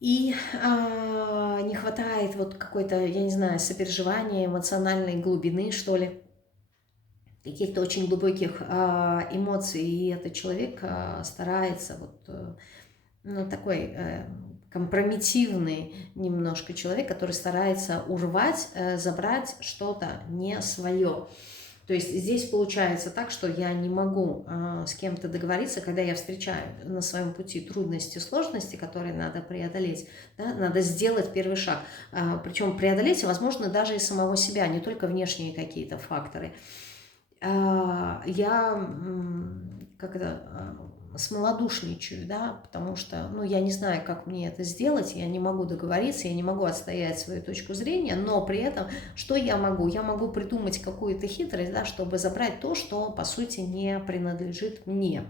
И не хватает вот какой-то, я не знаю, сопереживания, эмоциональной глубины, что ли, каких-то очень глубоких эмоций. И этот человек старается, вот, ну, такой компрометивный немножко человек, который старается урвать, забрать что-то не свое. То есть здесь получается так, что я не могу с кем-то договориться, когда я встречаю на своем пути трудности, сложности, которые надо преодолеть, да, надо сделать первый шаг. Причем преодолеть, возможно, даже и самого себя, не только внешние какие-то факторы. Я смолодушничаю, да, потому что, ну, я не знаю, как мне это сделать, я не могу договориться, я не могу отстоять свою точку зрения, но при этом, что я могу? Я могу придумать какую-то хитрость, да, чтобы забрать то, что, по сути, не принадлежит мне.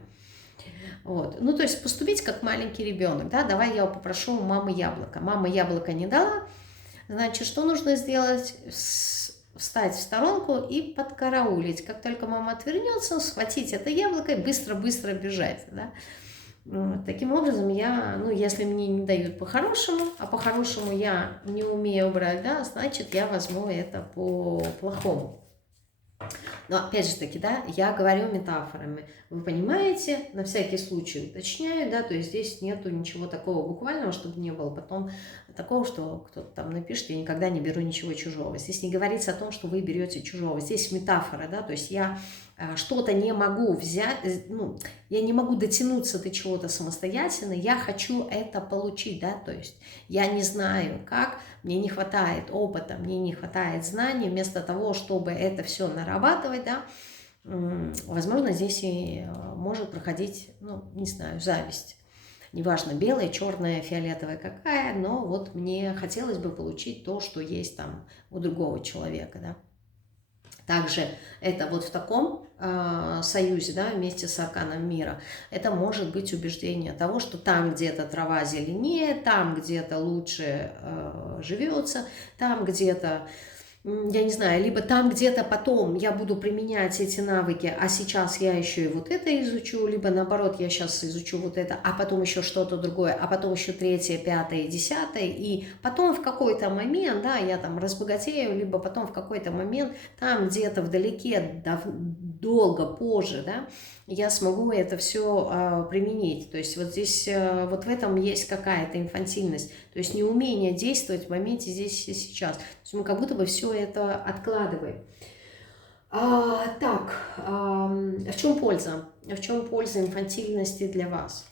Вот. Ну, то есть поступить как маленький ребенок, да, давай я попрошу у мамы яблоко. Мама яблоко не дала, значит, что нужно сделать? Встать в сторонку и подкараулить. Как только мама отвернется, схватить это яблоко и быстро-быстро бежать. Да? Вот. Таким образом, ну, если мне не дают по-хорошему, а по-хорошему я не умею брать, да, значит, я возьму это по-плохому. Но опять же таки, да, я говорю метафорами. Вы понимаете, на всякий случай уточняю, да, то есть здесь нету ничего такого буквального, чтобы не было потом такого, что кто-то там напишет, я никогда не беру ничего чужого. Здесь не говорится о том, что вы берете чужого. Здесь метафора, да, то есть я что-то не могу взять, ну, я не могу дотянуться до чего-то самостоятельно, я хочу это получить, да, то есть я не знаю как, мне не хватает опыта, мне не хватает знаний, вместо того, чтобы это все нарабатывать, да, возможно, здесь и может проходить, ну, не знаю, зависть. Неважно, белая, черная, фиолетовая какая, но вот мне хотелось бы получить то, что есть там у другого человека, да. Также это вот в таком союзе, да, вместе с арканом мира, это может быть убеждение того, что там где-то трава зеленее, там где-то лучше живется, там где-то, я не знаю, либо там где-то потом я буду применять эти навыки, а сейчас я еще и вот это изучу, либо наоборот, я сейчас изучу вот это, а потом еще что-то другое, а потом еще третье, пятое, десятое, и потом в какой-то момент, да, я там разбогатею, либо потом в какой-то момент там где-то вдалеке, долго позже, да, я смогу это все применить. То есть вот здесь, вот в этом есть какая-то инфантильность, то есть неумение действовать в моменте здесь и сейчас. То есть мы как будто бы все это откладываем. В чем польза? В чем польза инфантильности для вас?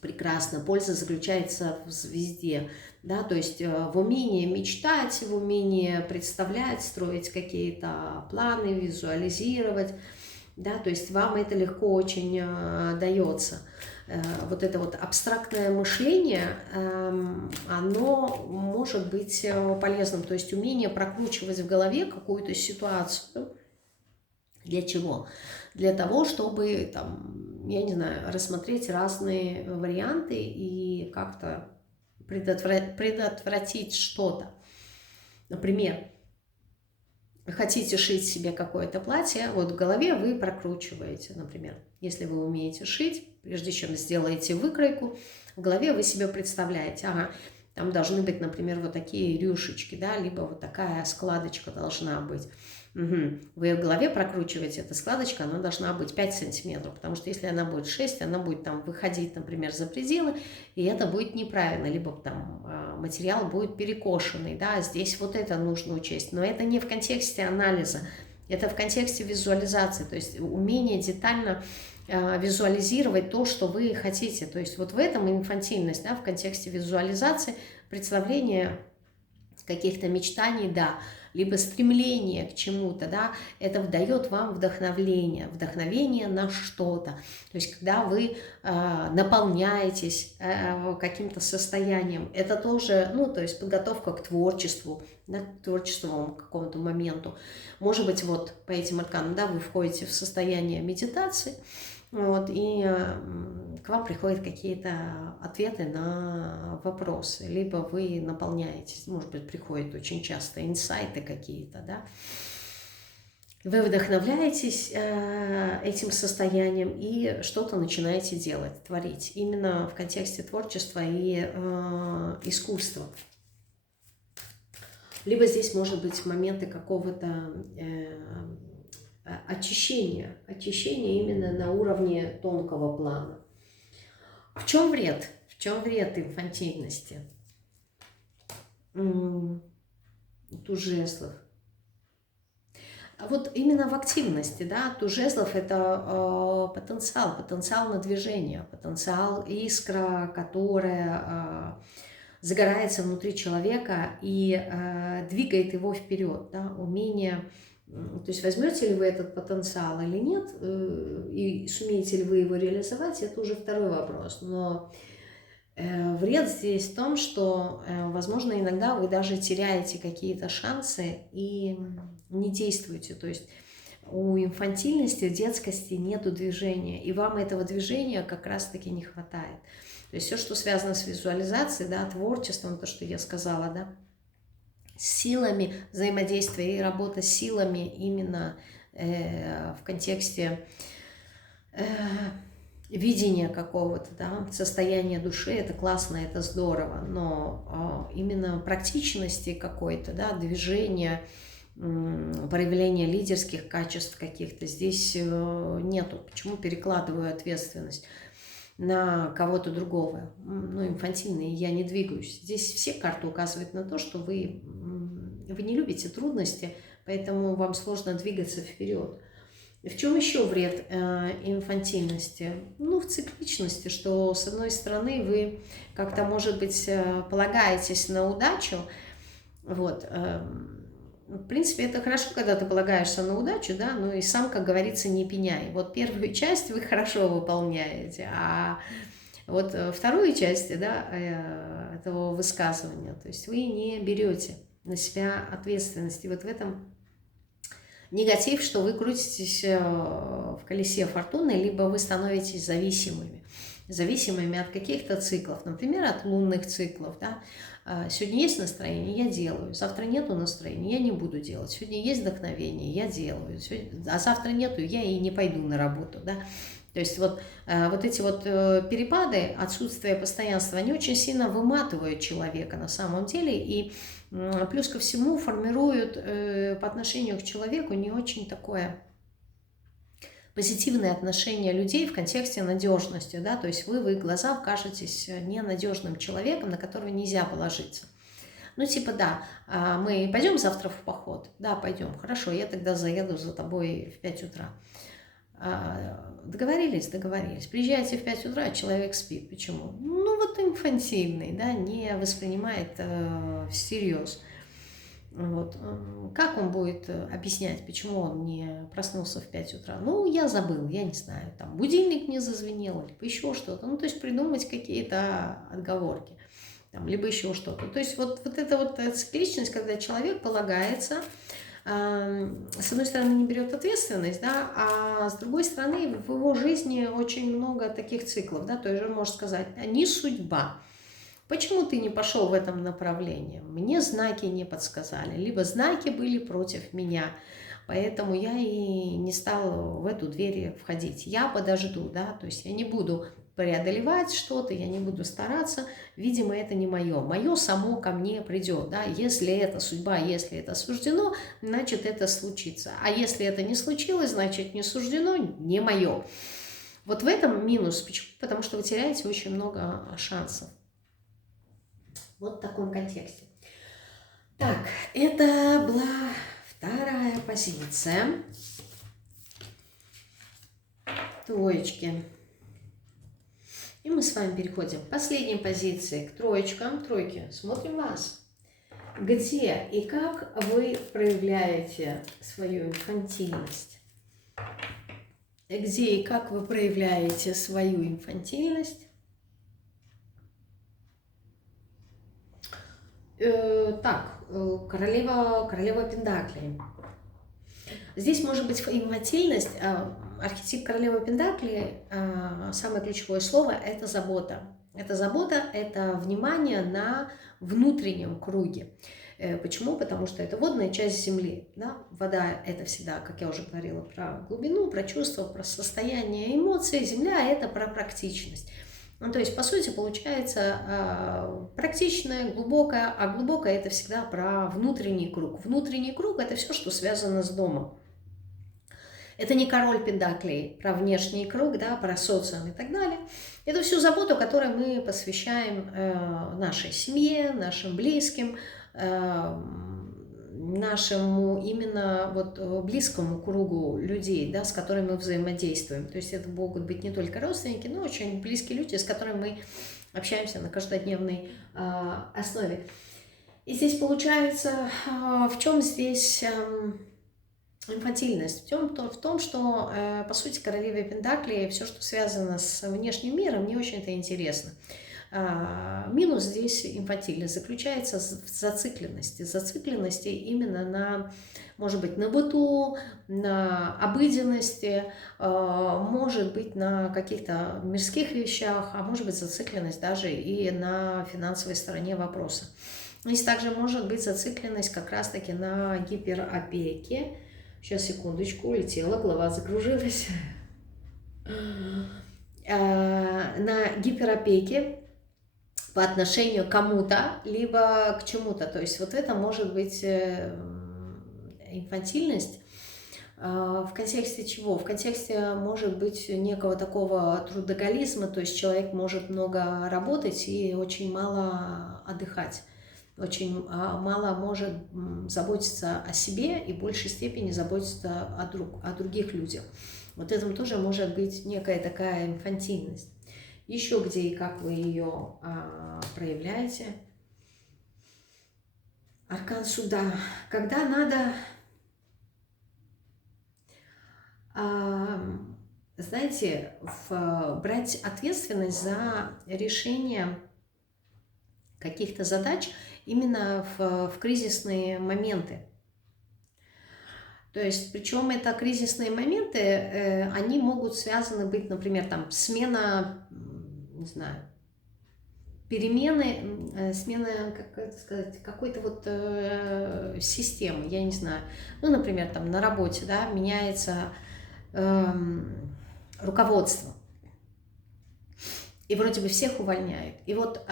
Прекрасно. Польза заключается в звезде, да, то есть в умении мечтать, в умении представлять, строить какие-то планы, визуализировать, да, то есть вам это легко очень дается. Вот это вот абстрактное мышление, оно может быть полезным, то есть умение прокручивать в голове какую-то ситуацию. Для чего? Для того, чтобы, там, я не знаю, рассмотреть разные варианты и как-то предотвратить что-то. Например, хотите шить себе какое-то платье, вот в голове вы прокручиваете, например, если вы умеете шить, прежде чем сделаете выкройку, в голове вы себе представляете, ага, там должны быть, например, вот такие рюшечки, да, либо вот такая складочка должна быть. Угу. Вы в голове прокручиваете, эта складочка, она должна быть 5 сантиметров, потому что если она будет 6, она будет там выходить, например, за пределы, и это будет неправильно, либо там материал будет перекошенный, да, здесь вот это нужно учесть, но это не в контексте анализа, это в контексте визуализации, то есть умение детально визуализировать то, что вы хотите, то есть вот в этом инфантильность, да, в контексте визуализации, представления каких-то мечтаний, да, либо стремление к чему-то, да, это дает вам вдохновение на что-то. То есть, когда вы наполняетесь каким-то состоянием, это тоже, ну, то есть подготовка к творчеству, да, к творческому какому-то моменту. Может быть, вот по этим арканам, да, вы входите в состояние медитации, вот, и к вам приходят какие-то ответы на вопросы, либо вы наполняетесь, может быть, приходят очень часто инсайты какие-то, да. Вы вдохновляетесь этим состоянием и что-то начинаете делать, творить, именно в контексте творчества и искусства. Либо здесь может быть моменты какого-то очищения именно на уровне тонкого плана. В чем вред? В чем вред инфантильности? Туз жезлов. вот именно в активности, да, туз жезлов – это потенциал на движение, потенциал, искра, которая загорается внутри человека и двигает его вперед, да, умение. То есть возьмете ли вы этот потенциал или нет, и сумеете ли вы его реализовать, это уже второй вопрос. Но вред здесь в том, что, возможно, иногда вы даже теряете какие-то шансы и не действуете. То есть у инфантильности, детскости нету движения, и вам этого движения как раз-таки не хватает. То есть все, что связано с визуализацией, да, творчеством, то, что я сказала, да, силами взаимодействия и работа с силами именно в контексте видения какого-то, да, состояния души, это классно, это здорово, но именно практичности какой-то, да, движения, проявления лидерских качеств каких-то здесь нету. Почему перекладываю ответственность на кого-то другого? Ну, инфантильные, я не двигаюсь. Здесь все карты указывают на то, что вы не любите трудности, поэтому вам сложно двигаться вперед. В чем еще вред инфантильности? Ну, в цикличности, что с одной стороны вы как-то, может быть, полагаетесь на удачу. Вот. В принципе, это хорошо, когда ты полагаешься на удачу, да, но и сам, как говорится, не пеняй. Вот первую часть вы хорошо выполняете, а вот вторую часть, да, этого высказывания, то есть вы не берете на себя ответственности. Вот в этом негатив, что вы крутитесь в колесе фортуны, либо вы становитесь зависимыми от каких-то циклов, например, от лунных циклов, да. Сегодня есть настроение, я делаю, завтра нету настроения, я не буду делать, сегодня есть вдохновение, я делаю, а завтра нету, я и не пойду на работу, да. То есть вот эти вот перепады, отсутствие постоянства, они очень сильно выматывают человека на самом деле, и плюс ко всему формируют по отношению к человеку не очень такое позитивное отношение людей в контексте надежности, да, то есть вы в их глазах кажетесь ненадежным человеком, на которого нельзя положиться. Ну, типа, да, мы пойдем завтра в поход? Да, пойдем, хорошо, я тогда заеду за тобой в 5 утра. Договорились. Приезжаете в 5 утра, а человек спит. Почему? Ну, вот инфантильный, да, не воспринимает всерьез. Вот. Как он будет объяснять, почему он не проснулся в 5 утра? Ну, я забыл, я не знаю, там будильник не зазвенел, либо еще что-то. Ну, то есть придумать какие-то отговорки, там, либо еще что-то. То есть вот эта вот цикличность, когда человек полагается, с одной стороны, не берет ответственность, да, а с другой стороны, в его жизни очень много таких циклов, да, то есть он может сказать, не судьба. Почему ты не пошел в этом направлении? Мне знаки не подсказали, либо знаки были против меня, поэтому я и не стал в эту дверь входить. Я подожду, да, то есть я не буду преодолевать что-то, я не буду стараться, видимо, это не мое. Мое само ко мне придет, да, если это судьба, если это суждено, значит, это случится. А если это не случилось, значит, не суждено, не мое. Вот в этом минус. Почему? Потому что вы теряете очень много шансов. Вот в таком контексте. Так, это была вторая позиция. Троечки. И мы с вами переходим к последней позиции, к троечкам. Тройки, смотрим вас. Где и как вы проявляете свою инфантильность? Где и как вы проявляете свою инфантильность? Так, королева Пентаклей. Здесь может быть инфантильность. Архетип королевы Пентаклей, самое ключевое слово – это забота. Это забота, это внимание на внутреннем круге. Почему? Потому что это водная часть Земли. Да? Вода – это всегда, как я уже говорила, про глубину, про чувства, про состояние эмоций. Земля – это про практичность. Ну, то есть, по сути, получается практичное, глубокое, а глубокое – это всегда про внутренний круг. Внутренний круг – это все, что связано с домом. Это не король Пентаклей, про внешний круг, да, про социум и так далее. Это всю заботу, которую мы посвящаем нашей семье, нашим близким, нашему именно вот близкому кругу людей, да, с которыми мы взаимодействуем. То есть это могут быть не только родственники, но очень близкие люди, с которыми мы общаемся на каждодневной основе. И здесь получается, в чем здесь инфантильность? В том, что, по сути, королеве Пентаклей все, что связано с внешним миром, не очень-то интересно. Минус здесь инфантильность заключается в зацикленности. Зацикленности именно на, может быть, на быту, на обыденности, может быть, на каких-то мирских вещах, а может быть, зацикленность даже и на финансовой стороне вопроса. Здесь также может быть зацикленность как раз-таки на гиперопеке. Сейчас, секундочку, улетела, голова закружилась. На гиперопеке по отношению к кому-то, либо к чему-то. То есть вот это может быть инфантильность. В контексте чего? В контексте, может быть, некого такого трудоголизма, то есть человек может много работать и очень мало отдыхать. Очень мало может заботиться о себе и в большей степени заботиться о других людях. Вот этом тоже может быть некая такая инфантильность. Еще где и как вы ее проявляете. Аркан суда. Когда надо, знаете, брать ответственность за решение каких-то задач именно в кризисные моменты. То есть, причем это кризисные моменты, они могут связаны быть, например, там смена, не знаю, перемены, смена, как это сказать, какой-то вот системы, я не знаю. Ну, например, там на работе, да, меняется руководство. И вроде бы всех увольняют. И вот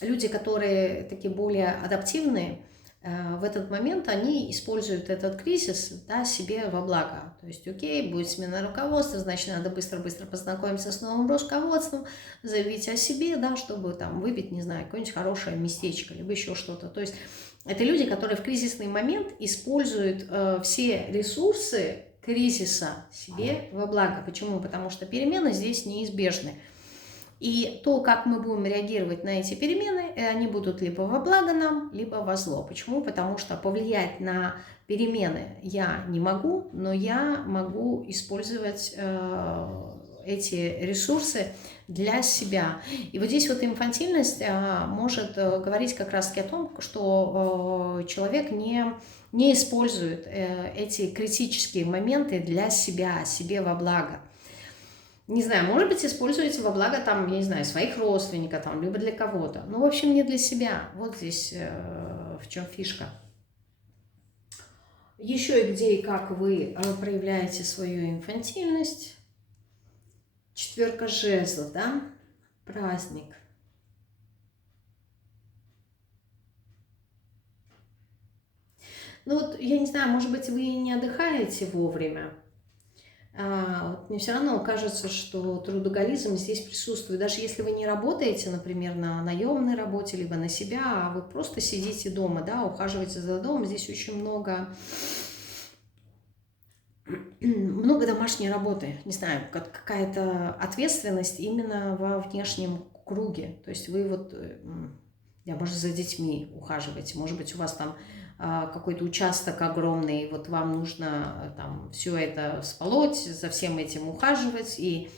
люди, которые такие более адаптивные, в этот момент они используют этот кризис, да, себе во благо. То есть, окей, будет смена руководства, значит, надо быстро-быстро познакомиться с новым руководством, заявить о себе, да, чтобы там выбить, не знаю, какое-нибудь хорошее местечко, либо еще что-то. То есть это люди, которые в кризисный момент используют все ресурсы кризиса себе во благо. Почему? Потому что перемены здесь неизбежны. И то, как мы будем реагировать на эти перемены, они будут либо во благо нам, либо во зло. Почему? Потому что повлиять на перемены я не могу, но я могу использовать эти ресурсы для себя. И вот здесь вот инфантильность может говорить как раз-таки о том, что человек не использует эти критические моменты для себя, себе во благо. Не знаю, может быть, используете во благо, там, я не знаю, своих родственников, там, либо для кого-то. Ну, в общем, не для себя. Вот здесь в чем фишка. Еще и где и как вы проявляете свою инфантильность. Четверка жезлов, да? Праздник. Ну вот, я не знаю, может быть, вы не отдыхаете вовремя. Вот мне все равно кажется, что трудоголизм здесь присутствует. Даже если вы не работаете, например, на наемной работе, либо на себя, а вы просто сидите дома, да, ухаживаете за домом, здесь очень много домашней работы, не знаю, какая-то ответственность именно во внешнем круге. То есть вы вот, может, за детьми ухаживаете, может быть, у вас там какой-то участок огромный, вот вам нужно там все это сполоть, за всем этим ухаживать, и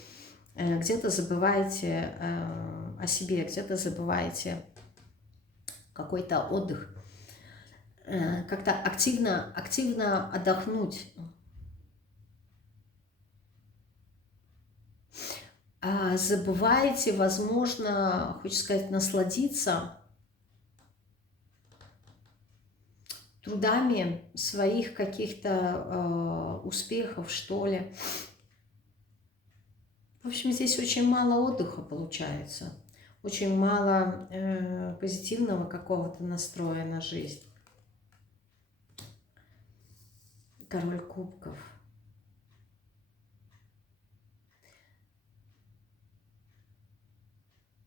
где-то забываете о себе, где-то забываете какой-то отдых, как-то активно отдохнуть. Забываете, возможно, хочется сказать, насладиться трудами своих каких-то успехов, что ли. В общем, здесь очень мало отдыха получается, очень мало позитивного какого-то настроя на жизнь. Король кубков.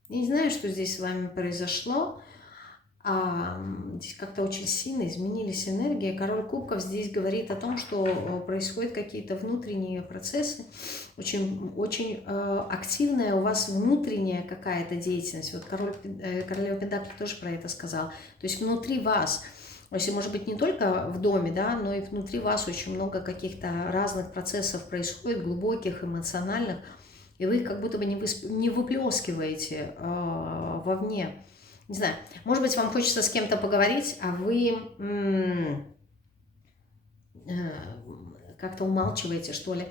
Не знаю, что здесь с вами произошло. здесь как-то очень сильно изменились энергии. Король кубков здесь говорит о том, что происходят какие-то внутренние процессы, очень активная у вас внутренняя какая-то деятельность. Вот королева Пентаклей тоже про это сказал. То есть внутри вас, то есть, может быть, не только в доме, да, но и внутри вас очень много каких-то разных процессов происходит, глубоких, эмоциональных, и вы их как будто бы не выплескиваете вовне. Не знаю, может быть, вам хочется с кем-то поговорить, а вы как-то умалчиваете, что ли,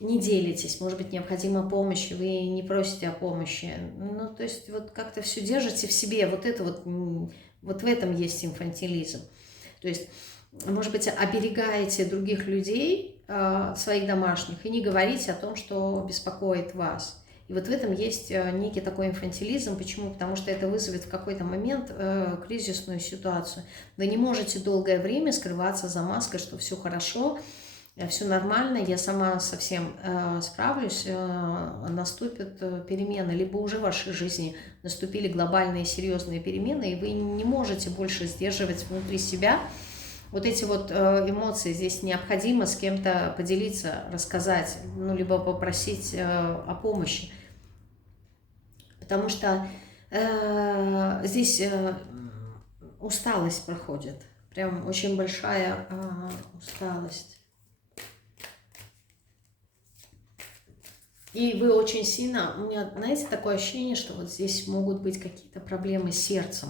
не делитесь, может быть, необходима помощь, вы не просите о помощи. Ну, то есть, вот как-то все держите в себе, вот это вот в этом есть инфантилизм. То есть, может быть, оберегаете других людей, своих домашних, и не говорите о том, что беспокоит вас. И вот в этом есть некий такой инфантилизм. Почему? Потому что это вызовет в какой-то момент кризисную ситуацию. Вы не можете долгое время скрываться за маской, что все хорошо, все нормально, я сама со всем справлюсь, наступят перемены, либо уже в вашей жизни наступили глобальные серьезные перемены, и вы не можете больше сдерживать внутри себя вот эти вот эмоции. Здесь необходимо с кем-то поделиться, рассказать, ну, либо попросить о помощи. Потому что здесь усталость проходит, прям очень большая усталость. И вы очень сильно, у меня, знаете, такое ощущение, что вот здесь могут быть какие-то проблемы с сердцем,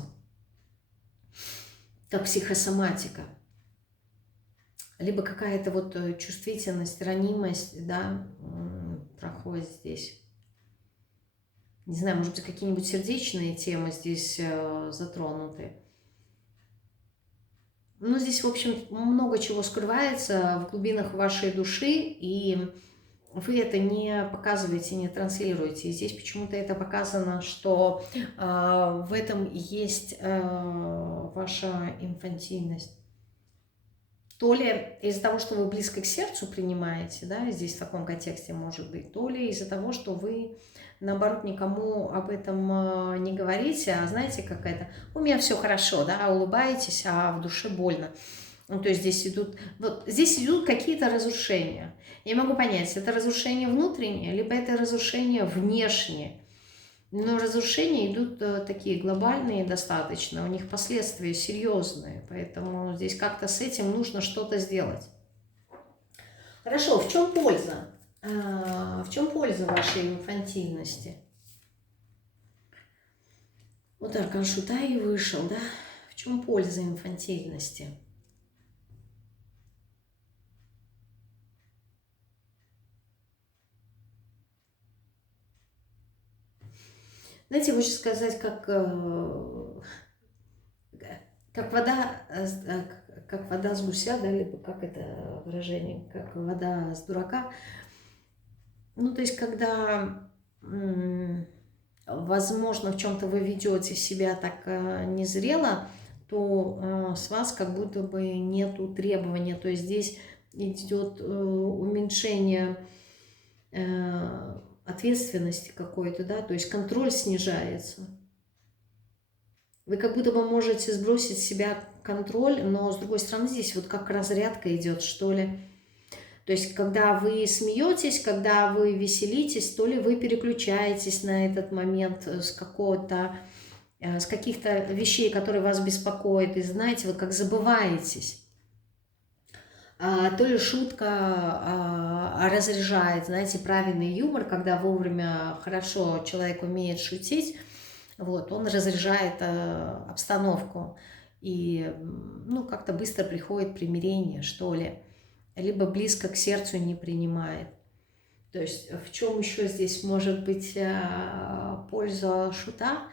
как психосоматика, либо какая-то вот чувствительность, ранимость, да, проходит здесь. Не знаю, может быть, какие-нибудь сердечные темы здесь затронуты. Ну, здесь, в общем, много чего скрывается в глубинах вашей души, и вы это не показываете, не транслируете. И здесь почему-то это показано, что в этом есть ваша инфантильность. То ли из-за того, что вы близко к сердцу принимаете, да, здесь в таком контексте может быть, то ли из-за того, что вы, наоборот, никому об этом не говорите, а знаете, как это, у меня все хорошо, да, улыбаетесь, а в душе больно. Ну, то есть здесь идут какие-то разрушения. Я могу понять, это разрушение внутреннее, либо это разрушение внешнее. Но разрушения идут такие глобальные достаточно, у них последствия серьезные, поэтому здесь как-то с этим нужно что-то сделать. Хорошо, в чем польза? В чем польза вашей инфантильности? Вот аркан Шута и вышел, да? В чем польза инфантильности? Знаете, хочется сказать, как вода с гуся, да, либо как это выражение, как вода с дурака. Ну, то есть, когда, возможно, в чем-то вы ведете себя так незрело, то с вас как будто бы нету требования. То есть здесь идет уменьшение ответственности какой-то, да, то есть контроль снижается. Вы как будто бы можете сбросить с себя контроль, но с другой стороны здесь вот как разрядка идет, что ли. То есть когда вы смеетесь, когда вы веселитесь, то ли вы переключаетесь на этот момент с каких-то вещей, которые вас беспокоят, и знаете, вы как забываетесь. То ли шутка разряжает, знаете, правильный юмор, когда вовремя хорошо человек умеет шутить, вот, он разряжает обстановку, и, ну, как-то быстро приходит примирение, что ли, либо близко к сердцу не принимает. То есть в чем еще здесь может быть польза шута?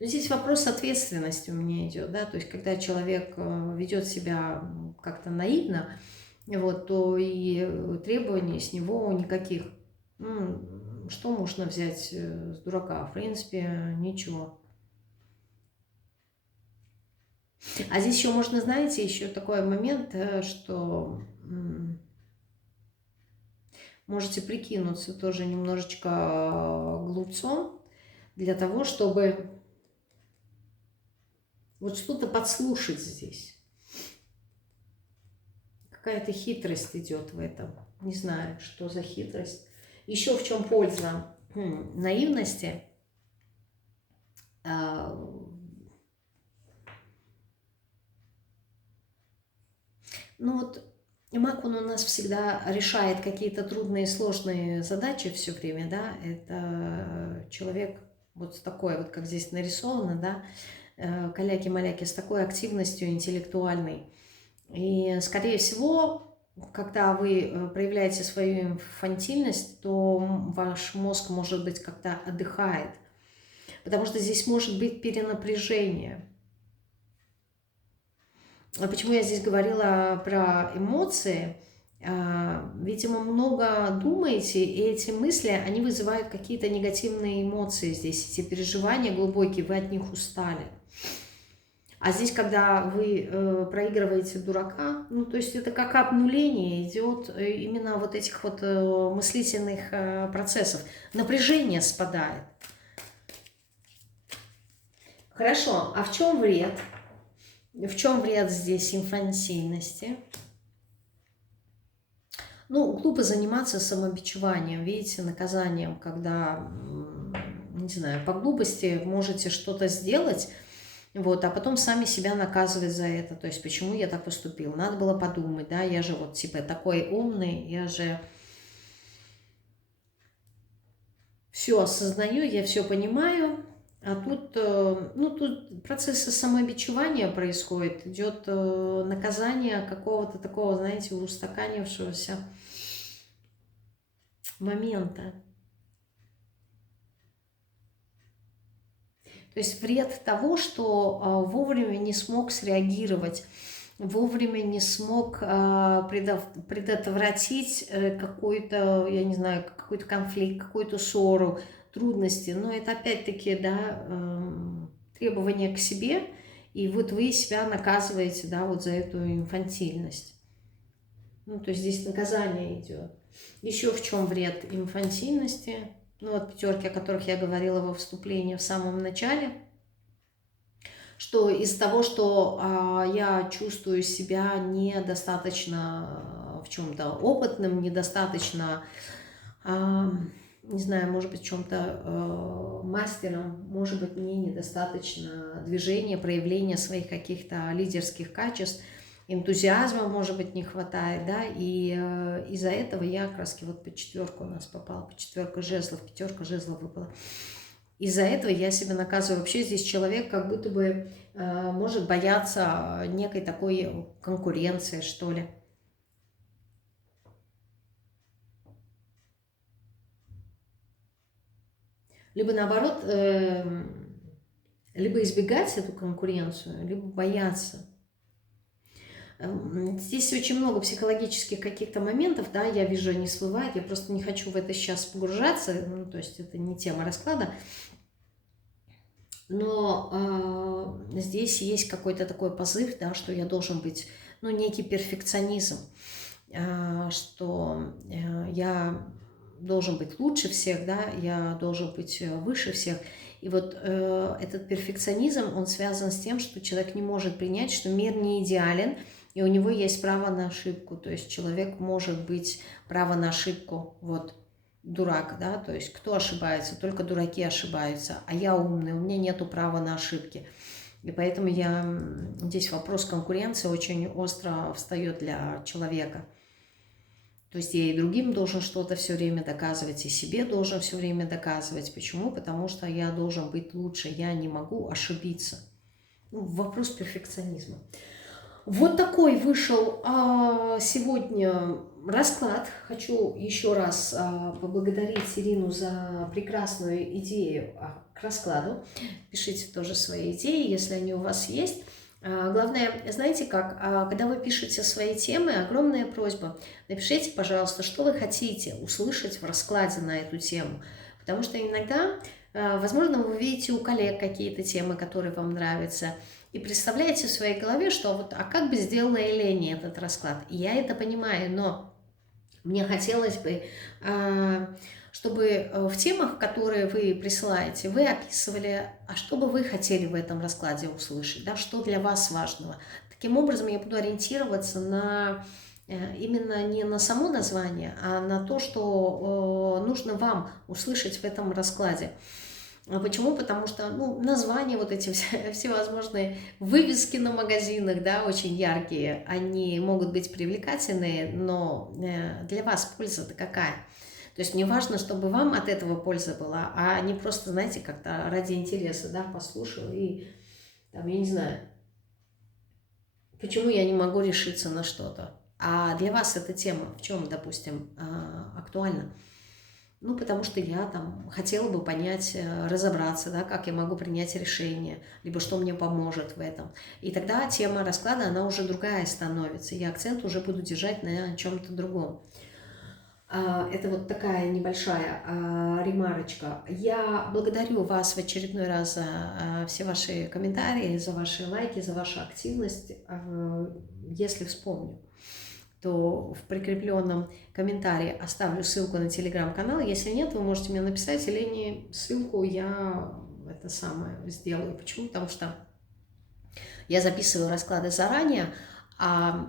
Но здесь вопрос ответственности у меня идет, да, то есть когда человек ведет себя как-то наивно, вот, то и требований с него никаких. Что можно взять с дурака? В принципе, ничего. А здесь еще можно, знаете, еще такой момент, что Можете прикинуться тоже немножечко глупцом для того, чтобы вот что-то подслушать здесь. Какая-то хитрость идет в этом. Не знаю, что за хитрость. Еще в чем польза наивности. Ну вот маг, он у нас всегда решает какие-то трудные, сложные задачи все время, да. Это человек вот с такой, вот как здесь нарисовано, да, каляки-маляки, с такой активностью интеллектуальной. И, скорее всего, когда вы проявляете свою инфантильность, то ваш мозг, может быть, как-то отдыхает. Потому что здесь может быть перенапряжение. А почему я здесь говорила про эмоции? Видимо, много думаете, и эти мысли, они вызывают какие-то негативные эмоции здесь, эти переживания глубокие, вы от них устали. А здесь, когда вы проигрываете дурака, ну, то есть это как обнуление идет именно вот этих вот мыслительных процессов. Напряжение спадает. Хорошо, а в чем вред? В чем вред здесь инфантильности? Ну, глупо заниматься самобичеванием, видите, наказанием, когда, не знаю, по глупости можете что-то сделать, вот, а потом сами себя наказывать за это. То есть, почему я так поступил? Надо было подумать, да, я же вот типа такой умный, я же все осознаю, я все понимаю, а тут, ну, тут процессы самобичевания происходит, идет наказание какого-то такого, знаете, устаканившегося момента. То есть вред того, что вовремя не смог среагировать, вовремя не смог предотвратить какой-то, я не знаю, какой-то конфликт, какую-то ссору, трудности. Но это опять-таки, да, требования к себе, и вот вы себя наказываете, да, вот за эту инфантильность. Ну, то есть здесь наказание идет. Еще в чем вред инфантильности? Ну, вот пятерки, о которых я говорила во вступлении в самом начале, что из того, что я чувствую себя недостаточно в чем-то опытным, недостаточно, не знаю, может быть, в чем-то мастером, может быть, мне недостаточно движения, проявления своих каких-то лидерских качеств, энтузиазма, может быть, не хватает, да, и из-за этого я как раз вот по четверку у нас попала, по четверку жезлов, пятерка жезлов выпала. Из-за этого я себя наказываю. Вообще здесь человек как будто бы может бояться некой такой конкуренции, что ли. Либо наоборот, либо избегать эту конкуренцию, либо бояться. Здесь очень много психологических каких-то моментов, да, я вижу, они всплывают, я просто не хочу в это сейчас погружаться, ну, то есть это не тема расклада, но здесь есть какой-то такой позыв, да, что я должен быть, ну, некий перфекционизм, что я должен быть лучше всех, да, я должен быть выше всех. И вот этот перфекционизм, он связан с тем, что человек не может принять, что мир не идеален, и у него есть право на ошибку. То есть человек может быть право на ошибку, вот, дурак, да, то есть кто ошибается? Только дураки ошибаются, а я умный, у меня нету права на ошибки. И поэтому здесь вопрос конкуренции очень остро встает для человека. То есть я и другим должен что-то все время доказывать, и себе должен все время доказывать. Почему? Потому что я должен быть лучше, я не могу ошибиться. Ну, вопрос перфекционизма. Вот такой вышел сегодня расклад. Хочу еще раз поблагодарить Ирину за прекрасную идею к раскладу. Пишите тоже свои идеи, если они у вас есть. Главное, знаете как, когда вы пишете свои темы, огромная просьба, напишите, пожалуйста, что вы хотите услышать в раскладе на эту тему. Потому что иногда, возможно, вы видите у коллег какие-то темы, которые вам нравятся, и представляете в своей голове, что вот, а как бы сделала Елене этот расклад? И я это понимаю, но Мне хотелось бы, чтобы в темах, которые вы присылаете, вы описывали, а что бы вы хотели в этом раскладе услышать, да, что для вас важного. Таким образом, я буду ориентироваться на именно не на само название, а на то, что нужно вам услышать в этом раскладе. Почему? Потому что, ну, названия, вот эти всевозможные вывески на магазинах, да, очень яркие, они могут быть привлекательные, но для вас польза-то какая? То есть мне важно, чтобы вам от этого польза была, а не просто, знаете, как-то ради интереса, да, послушал и, там, я не знаю, почему я не могу решиться на что-то. А для вас эта тема в чем, допустим, актуальна? Ну, потому что я там хотела бы понять, разобраться, да, как я могу принять решение, либо что мне поможет в этом. И тогда тема расклада, она уже другая становится, и акцент уже буду держать на чем-то другом. Это вот такая небольшая ремарочка. Я благодарю вас в очередной раз за все ваши комментарии, за ваши лайки, за вашу активность. Если вспомню, то в прикрепленном комментарии оставлю ссылку на телеграм-канал. Если нет, вы можете мне написать, или не ссылку я это самое сделаю. Почему? Потому что я записываю расклады заранее, а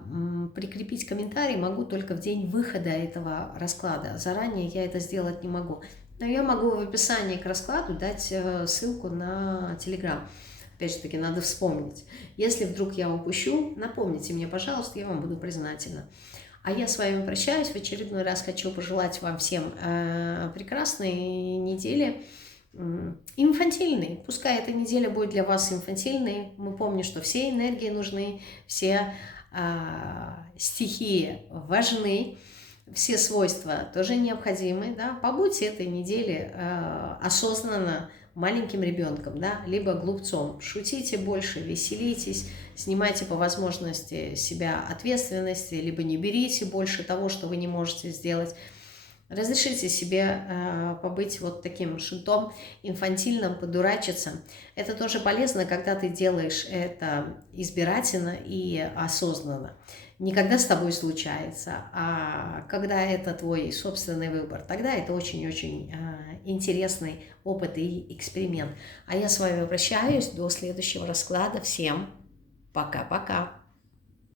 прикрепить комментарий могу только в день выхода этого расклада. Заранее я это сделать не могу. Но я могу в описании к раскладу дать ссылку на телеграм. Опять же таки, надо вспомнить. Если вдруг я упущу, напомните мне, пожалуйста, я вам буду признательна. А я с вами прощаюсь. В очередной раз хочу пожелать вам всем прекрасной недели. Инфантильной. Пускай эта неделя будет для вас инфантильной. Мы помним, что все энергии нужны, все стихии важны, все свойства тоже необходимы. Да? Побудьте этой неделе осознанно маленьким ребенком, да, либо глупцом. Шутите больше, веселитесь, снимайте по возможности с себя ответственности, либо не берите больше того, что вы не можете сделать. Разрешите себе побыть вот таким шутом, инфантильным, подурачиться. Это тоже полезно, когда ты делаешь это избирательно и осознанно. Не когда с тобой случается, а когда это твой собственный выбор. Тогда это очень-очень интересный опыт и эксперимент. А я с вами прощаюсь до следующего расклада. Всем пока-пока.